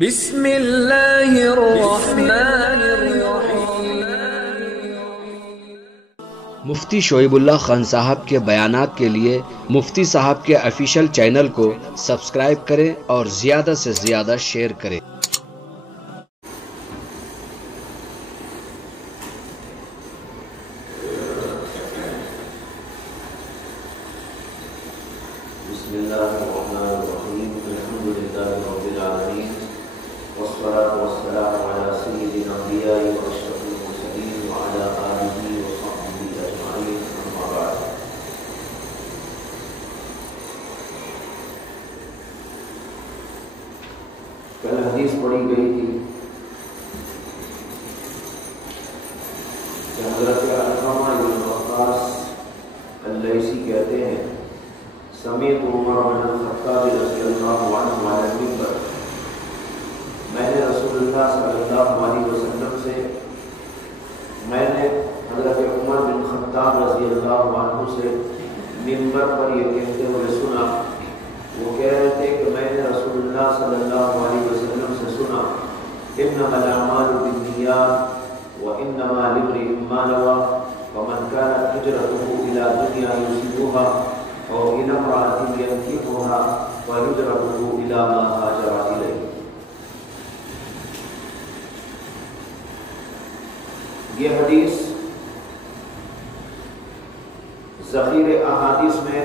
بسم اللہ الرحمن الرحیم۔ مفتی شعیب اللہ خان صاحب کے بیانات کے لیے مفتی صاحب کے آفیشیل چینل کو سبسکرائب کریں اور زیادہ سے زیادہ شیئر کریں۔ بسم اللہ الرحمن الرحیم، الحمد للہ رب العالمین، والصلاة والسلام علی سید الانبیاء واشرف المرسلین وعلی آلہ وصحبہ اجمعین، اما بعد۔ کل حدیث پڑھی گئی تھی کہ حضرت علقمہ بن وقاص اللیثی کہتے ہیں سمیعت عمر بن الخطاب رضی اللہ عنہ علی المنبر، میں نے رسول اللہ صلی اللہ علیہ وسلم سے حضرت عمر بن خطاب رضی اللہ عنہ سے منبر پر یہ کہتے ہوئے سنا۔ وہ کہہ رہے تھے کہ میں نے رسول اللہ صلی اللہ علیہ وسلم سے سنا، انما الاعمال بالنیات وانما لامرئ ما نوى، فمن كانت هجرته الى دنیا یصیبها او الى امرأة ينكحها وهجرته الى ما هاجر اليه۔ یہ حدیث ذخیر احادیث میں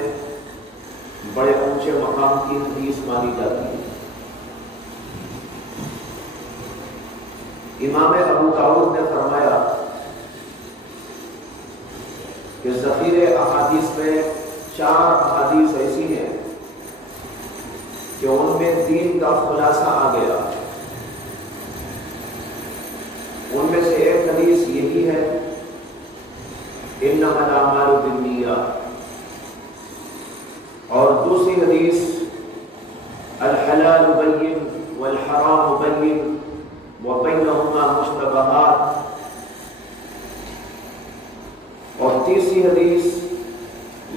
بڑے اونچے مقام کی حدیث مانی جاتی ہے۔ امام ابو داؤد نے فرمایا کہ ذخیر احادیث میں 4 احادیث ایسی ہیں کہ ان میں دین کا خلاصہ آ گیا۔ ان میں سے ایک حدیث یہی ہے، انما الاعمال بالنیات، اور دوسری حدیث الحلال بین والحرام بین وبینہما مشتبہات، اور تیسری حدیث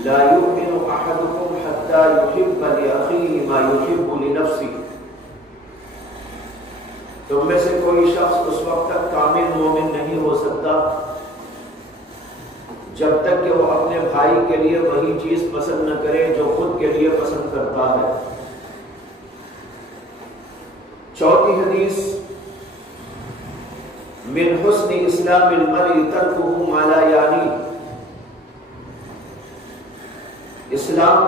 لا يؤمن احدكم حتى يحب لاخيه ما يحب لنفسه، تم میں سے کوئی شخص اس وقت تک کامل مومن نہیں ہو سکتا جب تک کہ وہ اپنے بھائی کے لیے وہی چیز پسند نہ کرے جو خود کے لیے پسند کرتا ہے۔ چوتھی حدیث من حسن اسلام المرء ترکہ ما لا یعنی، اسلام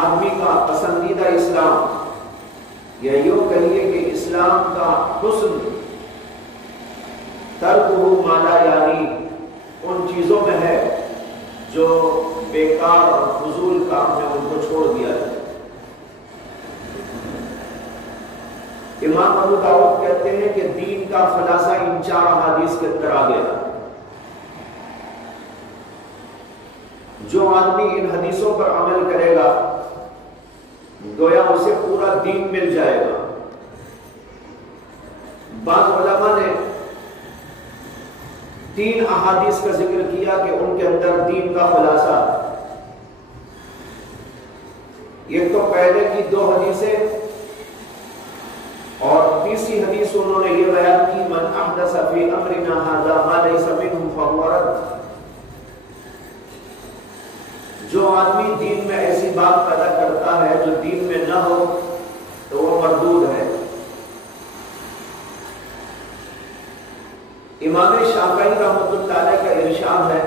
آدمی کا پسندیدہ اسلام، یا یوں کہیے کہ اسلام کا حسن ترکہ ما لا یعنی، ان چیزوں میں ہے جو بیکار اور فضول کام ہے ان کو چھوڑ دیا ہے۔ امام ابو داؤد کہتے ہیں کہ دین کا خلاصہ ان 4 احادیث کے اندر آ گیا۔ جو آدمی ان حدیثوں پر عمل کرے گا گویا اسے پورا دین مل جائے گا۔ بعض علماء نے 3 احادیث کا ذکر کیا کہ ان کے اندر دین کا خلاصہ، ایک تو پہلے کی 2 حدیثیں، اور تیسری حدیث انہوں نے یہ بیان کی من احدث فی امرنا ھذا ما لیس منہ فہو رد، جو آدمی دین میں ایسی بات پیدا کرتا ہے جو دین میں نہ ہو تو وہ مردود ہے۔ امام شافعی رحمۃ اللہ علیہ کا ارشاد ہے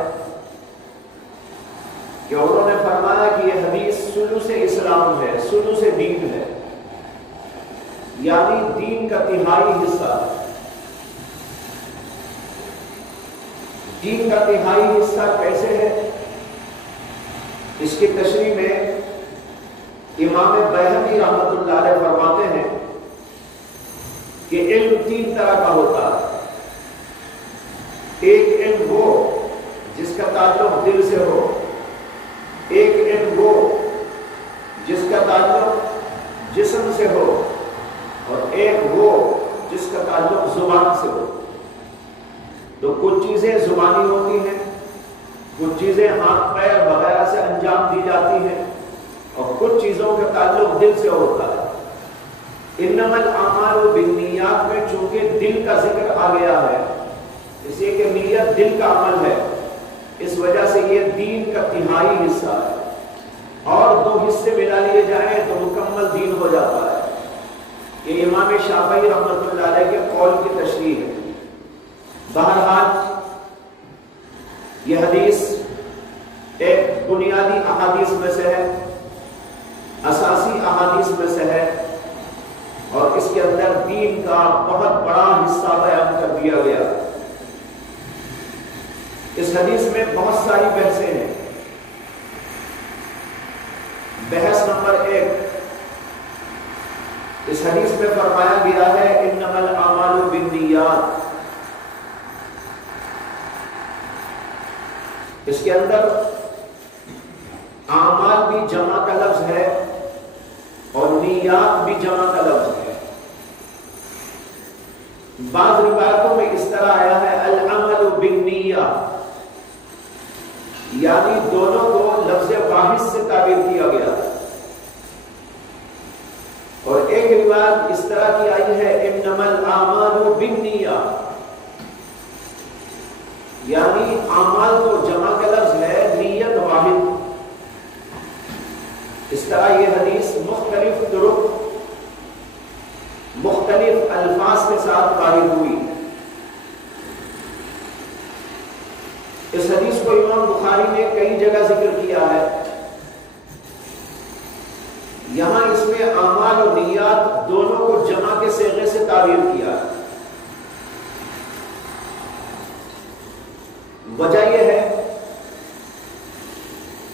کہ انہوں نے فرمایا کہ یہ حدیث سلوس اسلام ہے، سلوس دین ہے، یعنی دین کا 3/4 حصہ۔ دین کا 3/4 حصہ کیسے ہے؟ اس کی تشریح میں امام بہقی رحمۃ اللہ علیہ فرماتے ہیں کہ علم 3 طرح کا ہوتا ہے۔ ایک علم وہ جس کا تعلق دل سے ہو، ایک علم وہ جس کا تعلق جسم سے ہو، اور ایک وہ جس کا تعلق زبان سے ہو۔ تو کچھ چیزیں زبانی ہوتی ہیں، کچھ چیزیں ہاتھ پیر وغیرہ سے انجام دی جاتی ہیں، اور کچھ چیزوں کا تعلق دل سے ہوتا ہے۔ انما الاعمال بالنیات میں چونکہ دل کا ذکر آ گیا ہے، اس لیے کہ نیت دل کا عمل ہے، اس وجہ سے یہ دین کا تہائی حصہ ہے، اور دو حصے ملا لیے جائیں تو مکمل دین ہو جاتا ہے۔ یہ امام شافعی رحمۃ اللہ علیہ کے قول کی تشریح ہے۔ بہرحال یہ حدیث ایک بنیادی احادیث میں سے ہے، اساسی احادیث میں سے ہے، اور اس کے اندر دین کا بہت بڑا حصہ بیان کر دیا گیا۔ اس حدیث میں بہت ساری بحثیں ہیں۔ بحث نمبر 1، اس حدیث میں فرمایا گیا ہے انما الاعمال بالنیات، اس کے اندر اعمال بھی جمع کا لفظ ہے اور نیات بھی جمع کا لفظ ہے۔ بعض روایتوں میں اس طرح آیا ہے العمل بالنیہ، یعنی دونوں کو لفظ واحد سے تعبیر کیا گیا ہے، اور ایک روایت اس طرح کی آئی ہے انما الاعمال بالنیہ، یعنی اعمال تو جمع کا لفظ ہے، نیت واحد۔ اس طرح یہ حدیث مختلف طرق مختلف الفاظ کے ساتھ وارد ہوئی۔ اس حدیث کو امام بخاری نے کئی جگہ ذکر کیا ہے، یہاں اس میں اعمال اور نیات دونوں کو جمع کے صیغے سے تعبیر کیا ہے۔ وجہ یہ ہے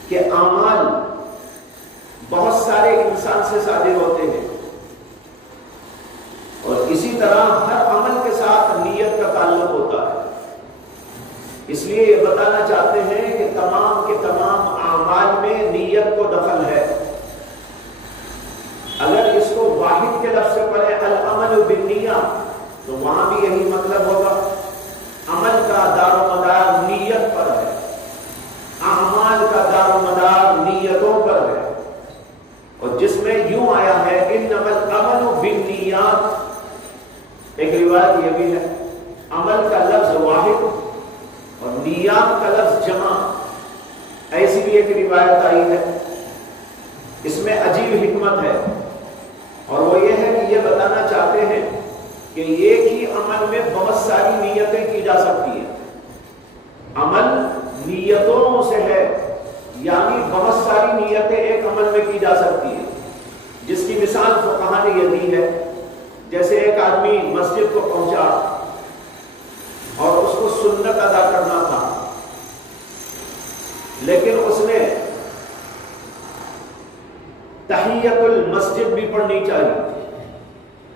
کہ اعمال بہت سارے انسان سے صادر ہوتے ہیں، اور اسی طرح ہر عمل کے ساتھ نیت کا تعلق ہوتا ہے۔ اس لیے یہ بتانا چاہتے ہیں کہ تمام کے تمام اعمال میں نیت کو دخل ہے۔ اگر اس کو واحد کے لفظ سے پڑھے العمل بالنیہ تو وہاں بھی یہی مطلب ہوگا، عمل کا دار و مدار نیت پر ہے، اعمال کا دار و مدار نیتوں پر ہے۔ اور جس میں یوں آیا ہے انما العمل بالنیات، ایک روایت یہ بھی ہے عمل کا لفظ واحد اور نیات کا لفظ جمع، ایسی بھی ایک روایت آئی ہے۔ اس میں عجیب حکمت ہے، اور وہ یہ ہے کہ یہ بتانا چاہتے ہیں کہ ایک ہی عمل میں بہت ساری نیتیں کی جا سکتی ہیں۔ عمل نیتوں سے ہے، یعنی بہت ساری نیتیں ایک عمل میں کی جا سکتی ہیں، جس کی مثال فقہا نے یہ دی ہے۔ جیسے ایک آدمی مسجد کو پہنچا اور اس کو سنت ادا کرنا تھا، لیکن اس نے تحیت المسجد بھی پڑھنی چاہیے،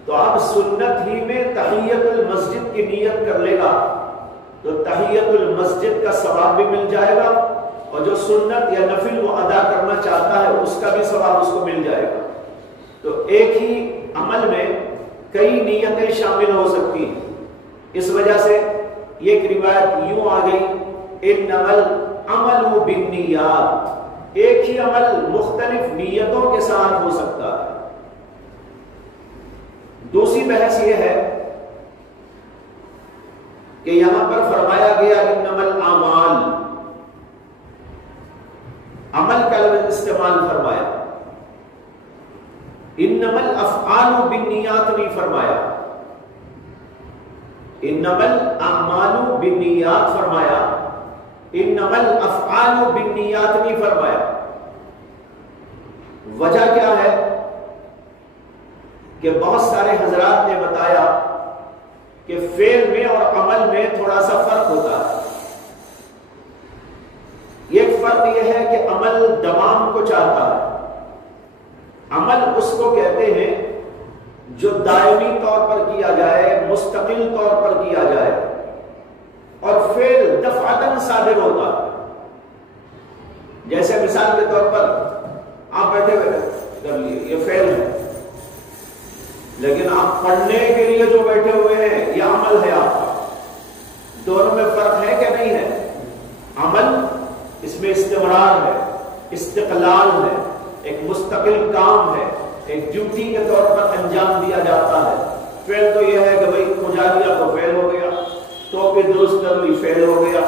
تو اب سنت ہی میں تحیت المسجد کی نیت کر لے گا تو تحیت المسجد کا ثواب بھی مل جائے گا، اور جو سنت یا نفل وہ ادا کرنا چاہتا ہے اس کا بھی ثواب اس کو مل جائے گا۔ تو ایک ہی عمل میں کئی نیتیں شامل ہو سکتی ہیں، اس وجہ سے یہ ایک روایت یوں آ گئی انما العمل بالنیات، ایک ہی عمل مختلف نیتوں کے ساتھ ہو سکتا ہے۔ دوسری بحث یہ ہے کہ یہاں پر فرمایا گیا انما الاعمال، عمل کا لفظ استعمال فرمایا، انما الافعال بالنیات نہیں فرمایا، انما الاعمال بالنیات فرمایا، انما الافعال بالنیات نہیں فرمایا۔ وجہ کیا ہے کہ بہت سارے حضرات نے بتایا کہ فعل میں اور عمل میں تھوڑا سا فرق ہوتا ہے۔ ایک فرق یہ ہے کہ عمل دوام کو چاہتا ہے، عمل اس کو کہتے ہیں جو دائمی طور پر کیا جائے، مستقل طور پر کیا جائے، اور فعل دفعتاً صادر ہوتا ہے۔ جیسے مثال کے طور پر آپ بیٹھے ہوئے کر لیے، یہ فعل ہے، لیکن آپ پڑھنے کے لیے جو بیٹھے ہوئے ہیں یہ عمل ہے آپ کا۔ دونوں میں فرق ہے کہ نہیں ہے؟ عمل اس میں استمرار ہے، استقلال ہے، ایک مستقل کام ہے، ایک ڈیوٹی کے طور پر انجام دیا جاتا ہے. فعل تو یہ ہے کہ بھائی کھجا لیا تو فعل ہو گیا، ٹوپی درست کر لی فعل ہو گیا،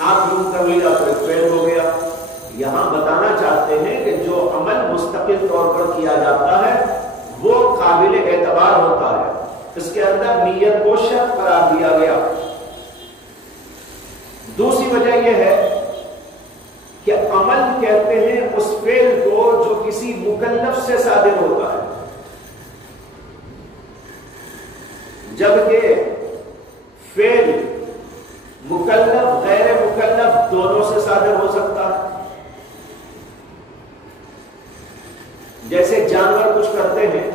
ہاتھ یوں کر لیا تو فعل ہو گیا. یہاں بتانا چاہتے ہیں کہ جو عمل مستقل طور پر کیا جاتا ہے وہ قابل اعتبار ہوتا ہے، اس کے اندر نیت کو شرط قرار دیا گیا. دوسری وجہ یہ ہے کہ عمل کہتے ہیں اس فعل کو جو کسی مکلف سے صادر ہوتا ہے، جبکہ فعل مکلف غیر مکلف دونوں سے صادر ہو سکتا ہے. جیسے جانور کچھ کرتے ہیں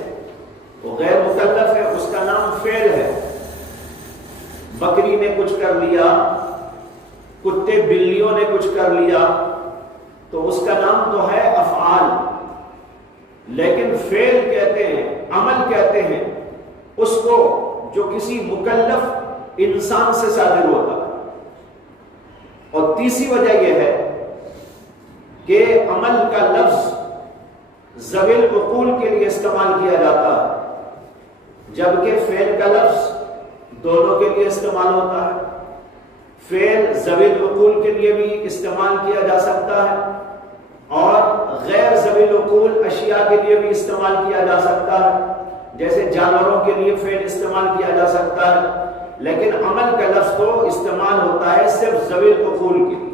وہ غیر مکلف ہے، اس کا نام فعل ہے. بکری نے کچھ کر لیا، کتے بلیوں نے کچھ کر لیا، تو اس کا نام تو ہے افعال. لیکن فعل کہتے ہیں، عمل کہتے ہیں اس کو جو کسی مکلف انسان سے صادر ہوتا ہے. اور تیسری وجہ یہ ہے کہ عمل کا لفظ ذوی العقول کے لیے استعمال کیا جاتا ہے، جبکہ فعل کا لفظ دونوں کے لیے استعمال ہوتا ہے. فعل ذوی العقول کے لیے بھی استعمال کیا جا سکتا ہے اور غیر ذوی العقول اشیاء کے لیے بھی استعمال کیا جا سکتا ہے. جیسے جانوروں کے لیے فعل استعمال کیا جا سکتا ہے، لیکن عمل کا لفظ تو استعمال ہوتا ہے صرف ذوی العقول کے لیے.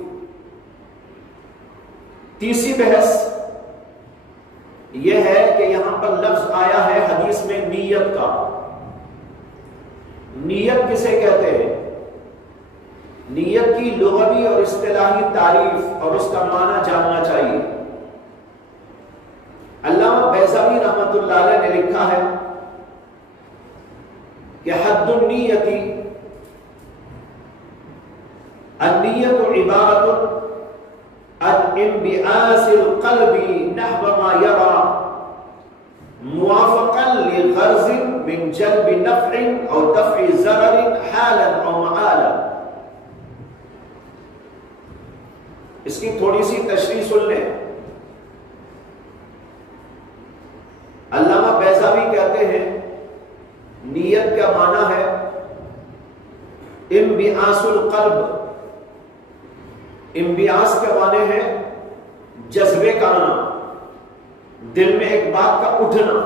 تیسری بحث یہ ہے کہ یہاں پر لفظ آیا ہے حدیث میں نیت کا. نیت کسے کہتے ہیں؟ نیت کی لغوی اور اصطلاحی تعریف اور اس کا معنی جاننا چاہیے. علامہ بیضاوی رحمۃ اللہ علیہ نے لکھا ہے کہ حد النیت النیت عبارت عن انبعاث القلب نحو ما يرى موافقا لغرض من جلب نفع او دفع ضرر حالا او معالا. اس کی تھوڑی سی تشریح سن لیں. علامہ بیضاوی کہتے ہیں نیت کا معنی ہے انبعاث القلب. انبعاث کا معنی ہے جذبے کا آنا، دل میں ایک بات کا اٹھنا.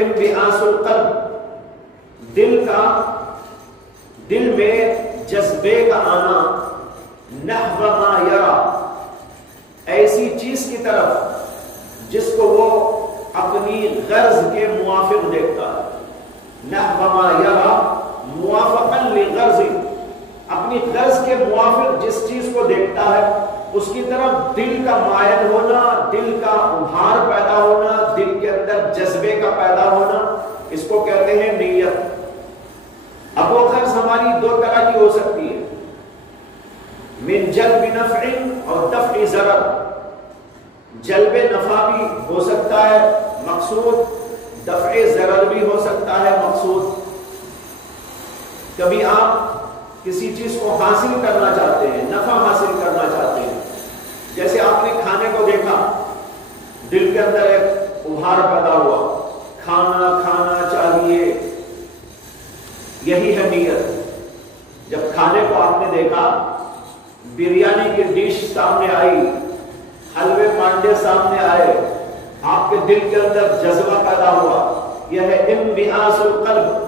انبعاث القلب دل میں جذبے کا آنا. نحو ما یرا ایسی چیز کی طرف جس کو وہ اپنی غرض کے موافق دیکھتا ہے. نحو ما یرا موافقا لغرض اپنی غرض کے موافق جس چیز کو دیکھتا ہے اس کی طرف دل کا مائل ہونا، دل کا ابھار پیدا ہونا، دل کے اندر جذبے کا پیدا ہونا، اس کو کہتے ہیں نیت. اب وہ غرض ہماری دو طرح کی ہو سکتی ہے، من جلب نفع اور دفع ضرر. جلب نفع بھی ہو سکتا ہے مقصود، دفع ضرر بھی ہو سکتا ہے مقصود. کبھی آپ کسی چیز کو حاصل کرنا چاہتے ہیں، نفع حاصل کرنا چاہتے ہیں، جیسے آپ نے کھانے کو دیکھا، دل کے اندر ایک ابھار پیدا ہوا، کھانا کھانا چاہیے، یہی ہے نیت. جب کھانے کو آپ نے دیکھا، بریانی کی ڈش سامنے آئی، حلوے مانڈے سامنے آئے، آپ کے دل کے اندر جذبہ پیدا ہوا. یہ ہے انبعاث القلب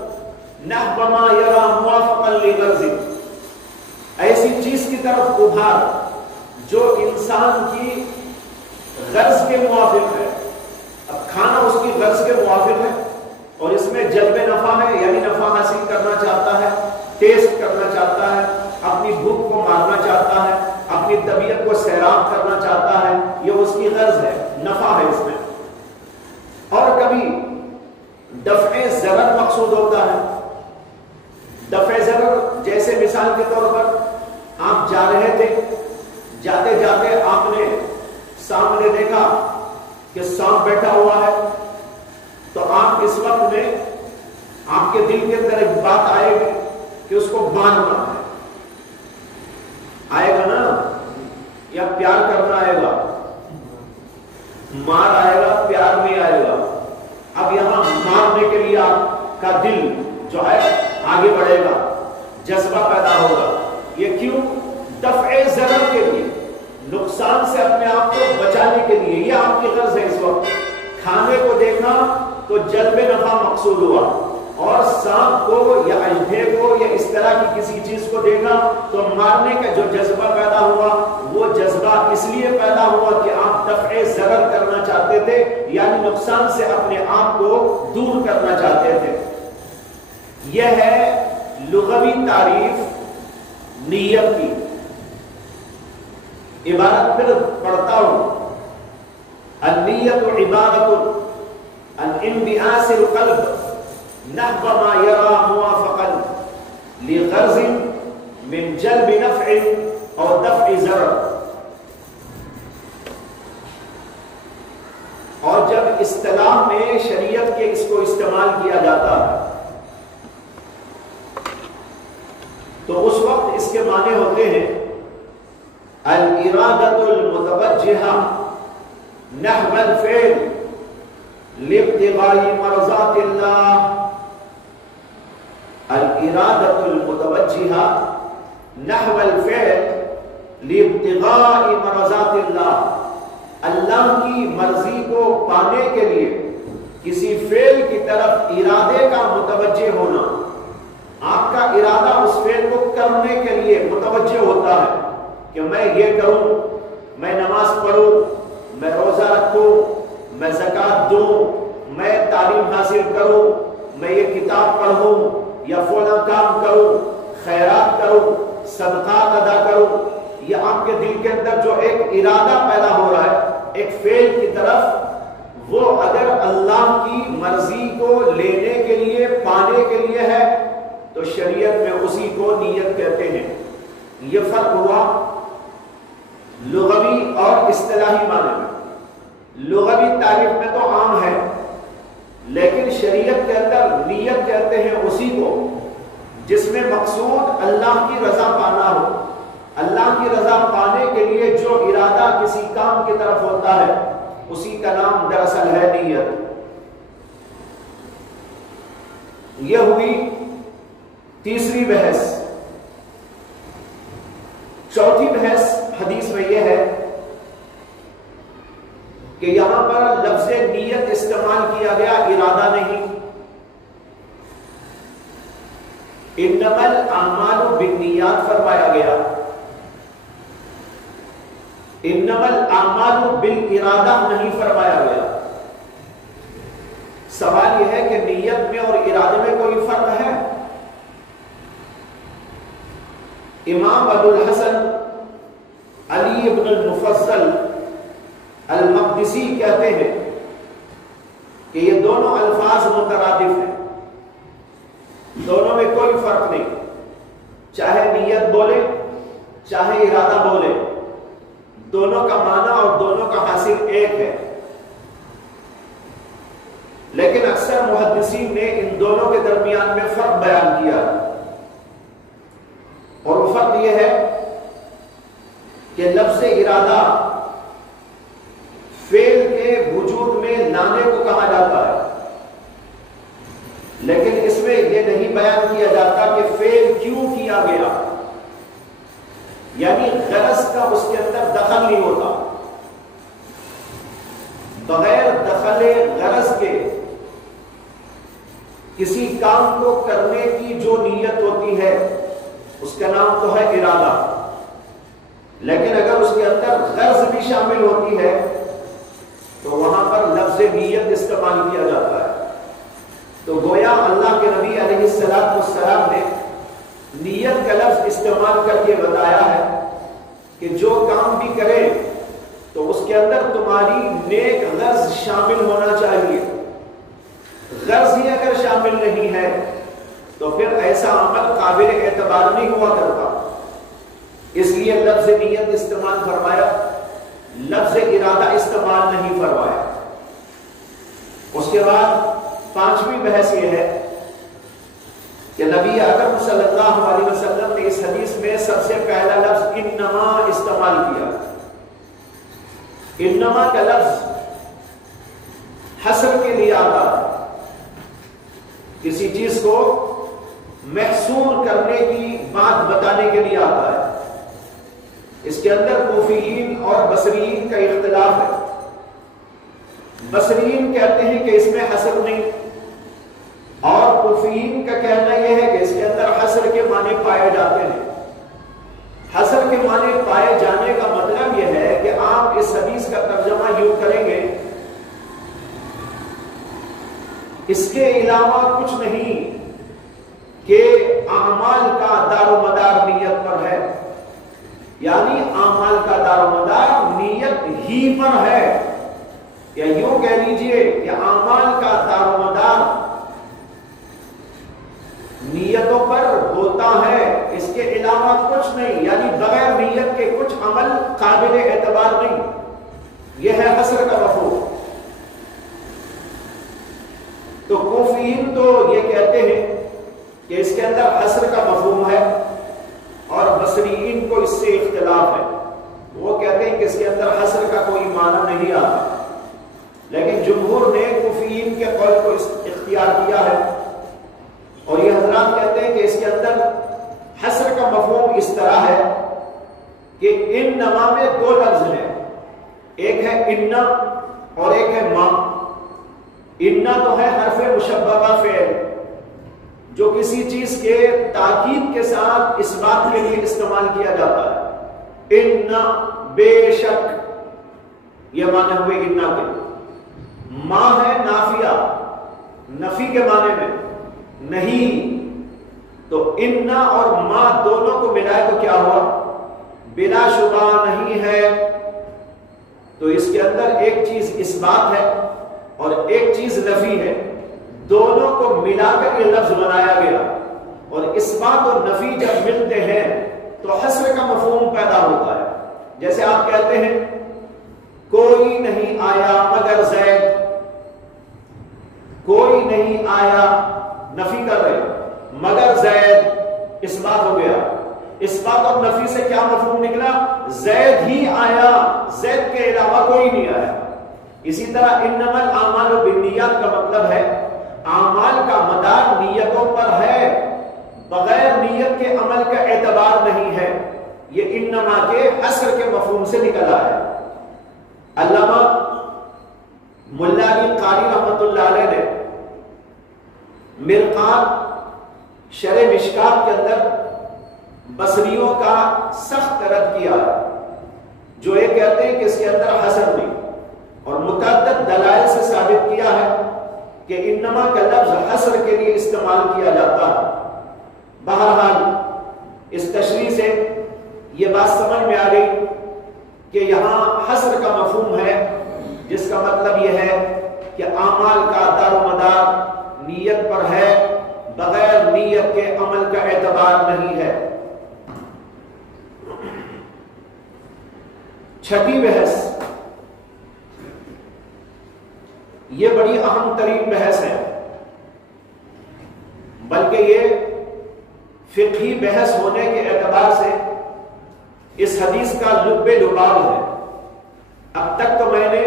نحو ما یرا موافقا لغرض. ایسی چیز کی طرف ابھار جو انسان کی غرض کے موافق ہے. اب کھانا اس کی غرض کے موافق ہے اور اس میں جلب نفع ہے، یعنی نفع حاصل کرنا چاہتا ہے، ٹیسٹ کرنا چاہتا ہے، اپنی بھوک کو مارنا چاہتا ہے، اپنی طبیعت کو سیراب کرنا چاہتا ہے، یہ اس کی غرض ہے، نفع ہے اس میں. اور کبھی دفع ضرر مقصود ہوتا ہے. دفع ضرر جیسے مثال کے طور پر آپ جا رہے تھے، جاتے جاتے آپ نے سامنے دیکھا کہ سانپ بیٹھا ہوا ہے، تو آپ اس وقت میں آپ کے دل کے اندر ایک بات آئے گی کہ اس کو مارنا ہے. آئے گا نا، یا پیار کرنا آئے گا؟ مار آئے گا، پیار نہیں آئے گا. کا دل جو ہے آگے بڑھے گا، جذبہ پیدا ہوگا. یہ کیوں؟ دفع ضرر کے لیے، نقصان سے اپنے آپ کو بچانے کے لیے. یہ آپ کی غرض ہے. اس وقت کھانے کو دیکھا تو جلب نفع مقصود ہوا، اور سانپ کو یا اژدھے کو یا اس طرح کی کسی چیز کو دیکھا تو مارنے کا جو جذبہ پیدا ہوا، وہ جذبہ اس لیے پیدا ہوا کہ آپ دفع ضرر کرنا چاہتے تھے، یعنی نقصان سے اپنے آپ کو دور کرنا چاہتے تھے. یہ ہے لغوی تعریف نیت کی. عبارت پھر پڑھتا ہوں. النیت عبادت عن انبعاث القلب نحو ما يرى موافقا لغرض من جلب نفع او دفع ضرر. اور جب اصطلاح میں شریعت کے اس کو استعمال کیا جاتا ہے تو اس وقت اس کے معنی ہوتے ہیں الارادۃ المتوجہہ نحو الفعل لابتغاء مرضات اللہ. الارادۃ المتوجہہ نحو الفعل لابتغاء مرضات اللہ. اللہ کی مرضی کو پانے کے لیے کسی فعل کی طرف ارادے کا متوجہ ہونا. آپ کا ارادہ اس فعل کو کرنے کے لیے متوجہ ہوتا ہے کہ میں یہ کروں، میں نماز پڑھوں، میں روزہ رکھوں، میں زکوٰۃ دوں، میں تعلیم حاصل کروں، میں یہ کتاب پڑھوں یا فلاں کام کروں، خیرات کروں، صدقات ادا کروں. یہ آپ کے دل کے اندر جو ایک ارادہ پیدا ہو رہا ہے ایک فعل کی طرف، وہ اگر اللہ کی مرضی کو لینے کے لیے، پانے کے لیے ہے تو شریعت میں اسی کو نیت کہتے ہیں. یہ فرق ہوا لغوی اور اصطلاحی معنی میں. لغوی تعریف میں تو عام ہے، لیکن شریعت کے اندر نیت کہتے ہیں اسی کو جس میں مقصود اللہ کی رضا پانا ہو. اللہ کی رضا پانے کے لیے جو ارادہ کسی کام کی طرف ہوتا ہے اسی کا نام دراصل ہے نیت. یہ ہوئی تیسری بحث. چوتھی بحث حدیث میں یہ ہے کہ یہاں پر لفظ نیت استعمال کیا گیا، ارادہ نہیں. انما الاعمال بالنیات فرمایا گیا، انما الاعمال بالارادہ نہیں فرمایا گیا. سوال یہ ہے کہ نیت میں اور ارادے میں کوئی فرق ہے؟ امام ابو الحسن علی ابن المفضل المقدسی کہتے ہیں کہ یہ دونوں الفاظ مترادف ہیں، دونوں میں کوئی فرق نہیں. چاہے نیت بولے چاہے ارادہ بولے، دونوں کا معنی اور دونوں کا حاصل ایک ہے. لیکن اکثر محدثین نے ان دونوں کے درمیان میں فرق بیان کیا، اور وہ فرق یہ ہے کہ لفظ ارادہ فعل کے وجود میں لانے کو کہا جاتا ہے، لیکن اس میں یہ نہیں بیان کیا جاتا کہ فعل کیوں کیا گیا، یعنی غرض کا اس کے اندر دخل نہیں ہوتا. بغیر دخل غرض کے کسی کام کو کرنے کی جو نیت ہوتی ہے اس کا نام تو ہے ارادہ. لیکن اگر اس کے اندر غرض بھی شامل ہوتی ہے تو وہاں پر لفظ نیت استعمال کیا جاتا ہے. تو گویا اللہ کے نبی علیہ السلام نے نیت کا لفظ استعمال کر کے بتایا ہے کہ جو کام بھی کرے تو اس کے اندر تمہاری نیک غرض شامل ہونا چاہیے. غرض ہی اگر شامل نہیں ہے تو پھر ایسا عمل قابل اعتبار نہیں ہوا کرتا. اس لیے لفظ نیت استعمال فرمایا، لفظ ارادہ استعمال نہیں فرمایا. اس کے بعد پانچویں بحث یہ ہے کہ نبی اکرم صلی اللہ علیہ وسلم نے اس حدیث میں سب سے پہلا لفظ انما استعمال کیا. انما کا لفظ حصر کے لیے آتا ہے، کسی چیز کو محصور کرنے کی بات بتانے کے لیے آتا ہے۔ اس کے اندر کوفیین اور بصریین کا اختلاف ہے۔ بصریین کہتے ہیں کہ اس میں حصر نہیں، اور کوفیین کا کہنا یہ ہے کہ اس کے اندر حصر کے معنی پائے جاتے ہیں۔ حصر کے معنی پائے جانے کا مطلب یہ ہے کہ آپ اس حدیث کا ترجمہ یوں کریں گے، اس کے علاوہ کچھ نہیں کہ اعمال کا دار و مدار نیت پر ہے، یعنی اعمال کا دار و مدار نیت ہی پر ہے، یا یوں کہہ لیجئے کہ اعمال کا دار و مدار نیتوں پر ہوتا ہے، اس کے علاوہ کچھ نہیں، یعنی بغیر نیت کے کچھ عمل قابل اعتبار نہیں۔ یہ ہے حصر کا مفہوم۔ تو کوفیین تو یہ کہتے ہیں کہ اس کے اندر حصر کا مفہوم ہے، اور بصریین کو اس سے اختلاف ہے، وہ کہتے ہیں کہ اس کے اندر حصر کا کوئی معنی نہیں آتا، لیکن جمہور نے کوفیین کے قول کو اختیار کیا ہے، اور یہ حضرات کہتے ہیں کہ اس کے اندر حصر کا مفہوم اس طرح ہے کہ انما میں دو لفظ ہیں، ایک ہے انا اور ایک ہے ما۔ انا تو ہے حرف مشببہ فعل جو کسی چیز کے تاکید کے ساتھ اس بات کے لیے استعمال کیا جاتا ہے، انا بے شک، یہ معنی ہوئے انا کے۔ ما ہے نافیہ، نفی کے معنی میں نہیں، تو انا اور ما دونوں کو ملائے تو کیا ہوا؟ بلا شبہ نہیں ہے۔ تو اس کے اندر ایک چیز اس بات ہے اور ایک چیز نفی ہے، دونوں کو ملا کر یہ لفظ بنایا گیا، اور اس بات اور نفی جب ملتے ہیں تو حصر کا مفہوم پیدا ہوتا ہے۔ جیسے آپ کہتے ہیں کوئی نہیں آیا مگر زید، کوئی نہیں آیا نفی کر رہے، مگر زید، اس بات ہو گیا۔ اس بات اور نفی سے کیا مفہوم نکلا؟ زید ہی آیا، زید کے علاوہ کوئی نہیں آیا۔ اسی طرح انما الاعمال بالنیات کا مطلب ہے اعمال کا مدار نیتوں پر ہے، بغیر نیت کے عمل کا اعتبار نہیں ہے۔ یہ انما کے حصر کے مفہوم سے نکلا ہے۔ علامہ ملا علی قاری رحمۃ اللہ علیہ نے مرقات شرح مشکات کے اندر بصریوں کا سخت رد کیا ہے، جو یہ کہتے ہیں کہ اس کے اندر حصر نہیں، اور متعدد دلائل سے ثابت کیا ہے کہ انما کا لفظ حصر کے لیے استعمال کیا جاتا ہے۔ بہرحال اس تشریح سے یہ بات سمجھ میں آ گئی کہ یہاں حصر کا مفہوم ہے، جس کا مطلب یہ ہے کہ اعمال کا دار و مدار نیت پر ہے، بغیر نیت کے عمل کا اعتبار نہیں ہے۔ چھٹی بحث، یہ بڑی اہم ترین بحث ہے، بلکہ یہ فقہی بحث ہونے کے اعتبار سے اس حدیث کا لب لباب ہے۔ اب تک تو میں نے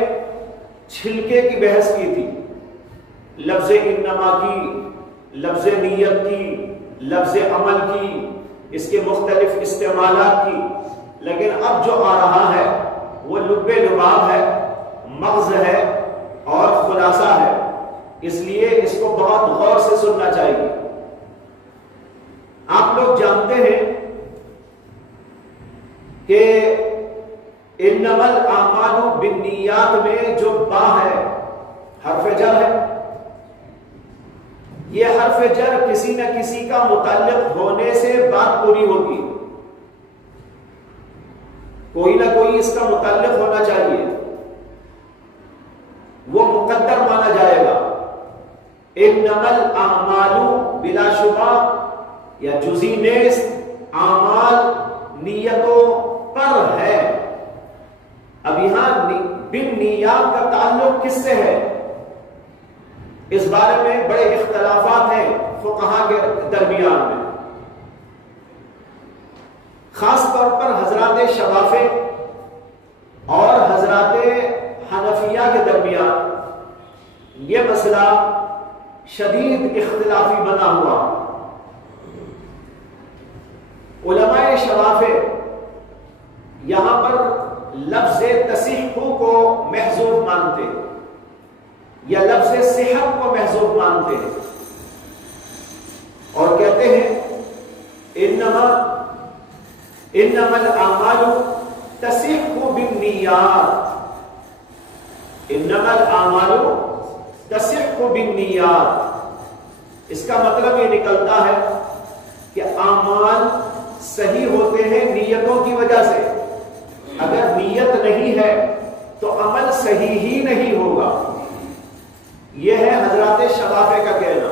چھلکے کی بحث کی تھی، لفظ انما کی، لفظ نیت کی، لفظ عمل کی، اس کے مختلف استعمالات کی، لیکن اب جو آ رہا ہے وہ لب لباب ہے، مغز ہے اور خلاصہ ہے، اس لیے اس کو بہت غور سے سننا چاہیے۔ آپ لوگ جانتے ہیں کہ انما الاعمال بالنیات میں جو با ہے حرف جر ہے، یہ حرف جر کسی نہ کسی کا متعلق ہونے سے بات پوری ہوگی، کوئی نہ کوئی اس کا متعلق ہونا چاہیے، وہ مقدر مانا جائے گا۔ انما الاعمال بلا شبہ یا جزئی نیست اعمال نیتوں پر ہے۔ اب یہاں بالنیات کا تعلق کس سے ہے، اس بارے میں بڑے اختلافات ہیں فقہاء کے درمیان میں، خاص طور پر حضرات شوافع اور حضرات حنفیہ کے درمیان یہ مسئلہ شدید اختلافی بنا ہوا۔ علماء شرافے یہاں پر لفظ تصحیح کو محذوف مانتے یا لفظ صحت کو محذوف مانتے ہیں اور کہتے ہیں انما الاعمال تصح بالنیات، انما الاعمال تصح بالنیات۔ اس کا مطلب یہ نکلتا ہے کہ اعمال صحیح ہوتے ہیں نیتوں کی وجہ سے، اگر نیت نہیں ہے تو عمل صحیح ہی نہیں ہوگا۔ یہ ہے حضرات شرافے کا کہنا۔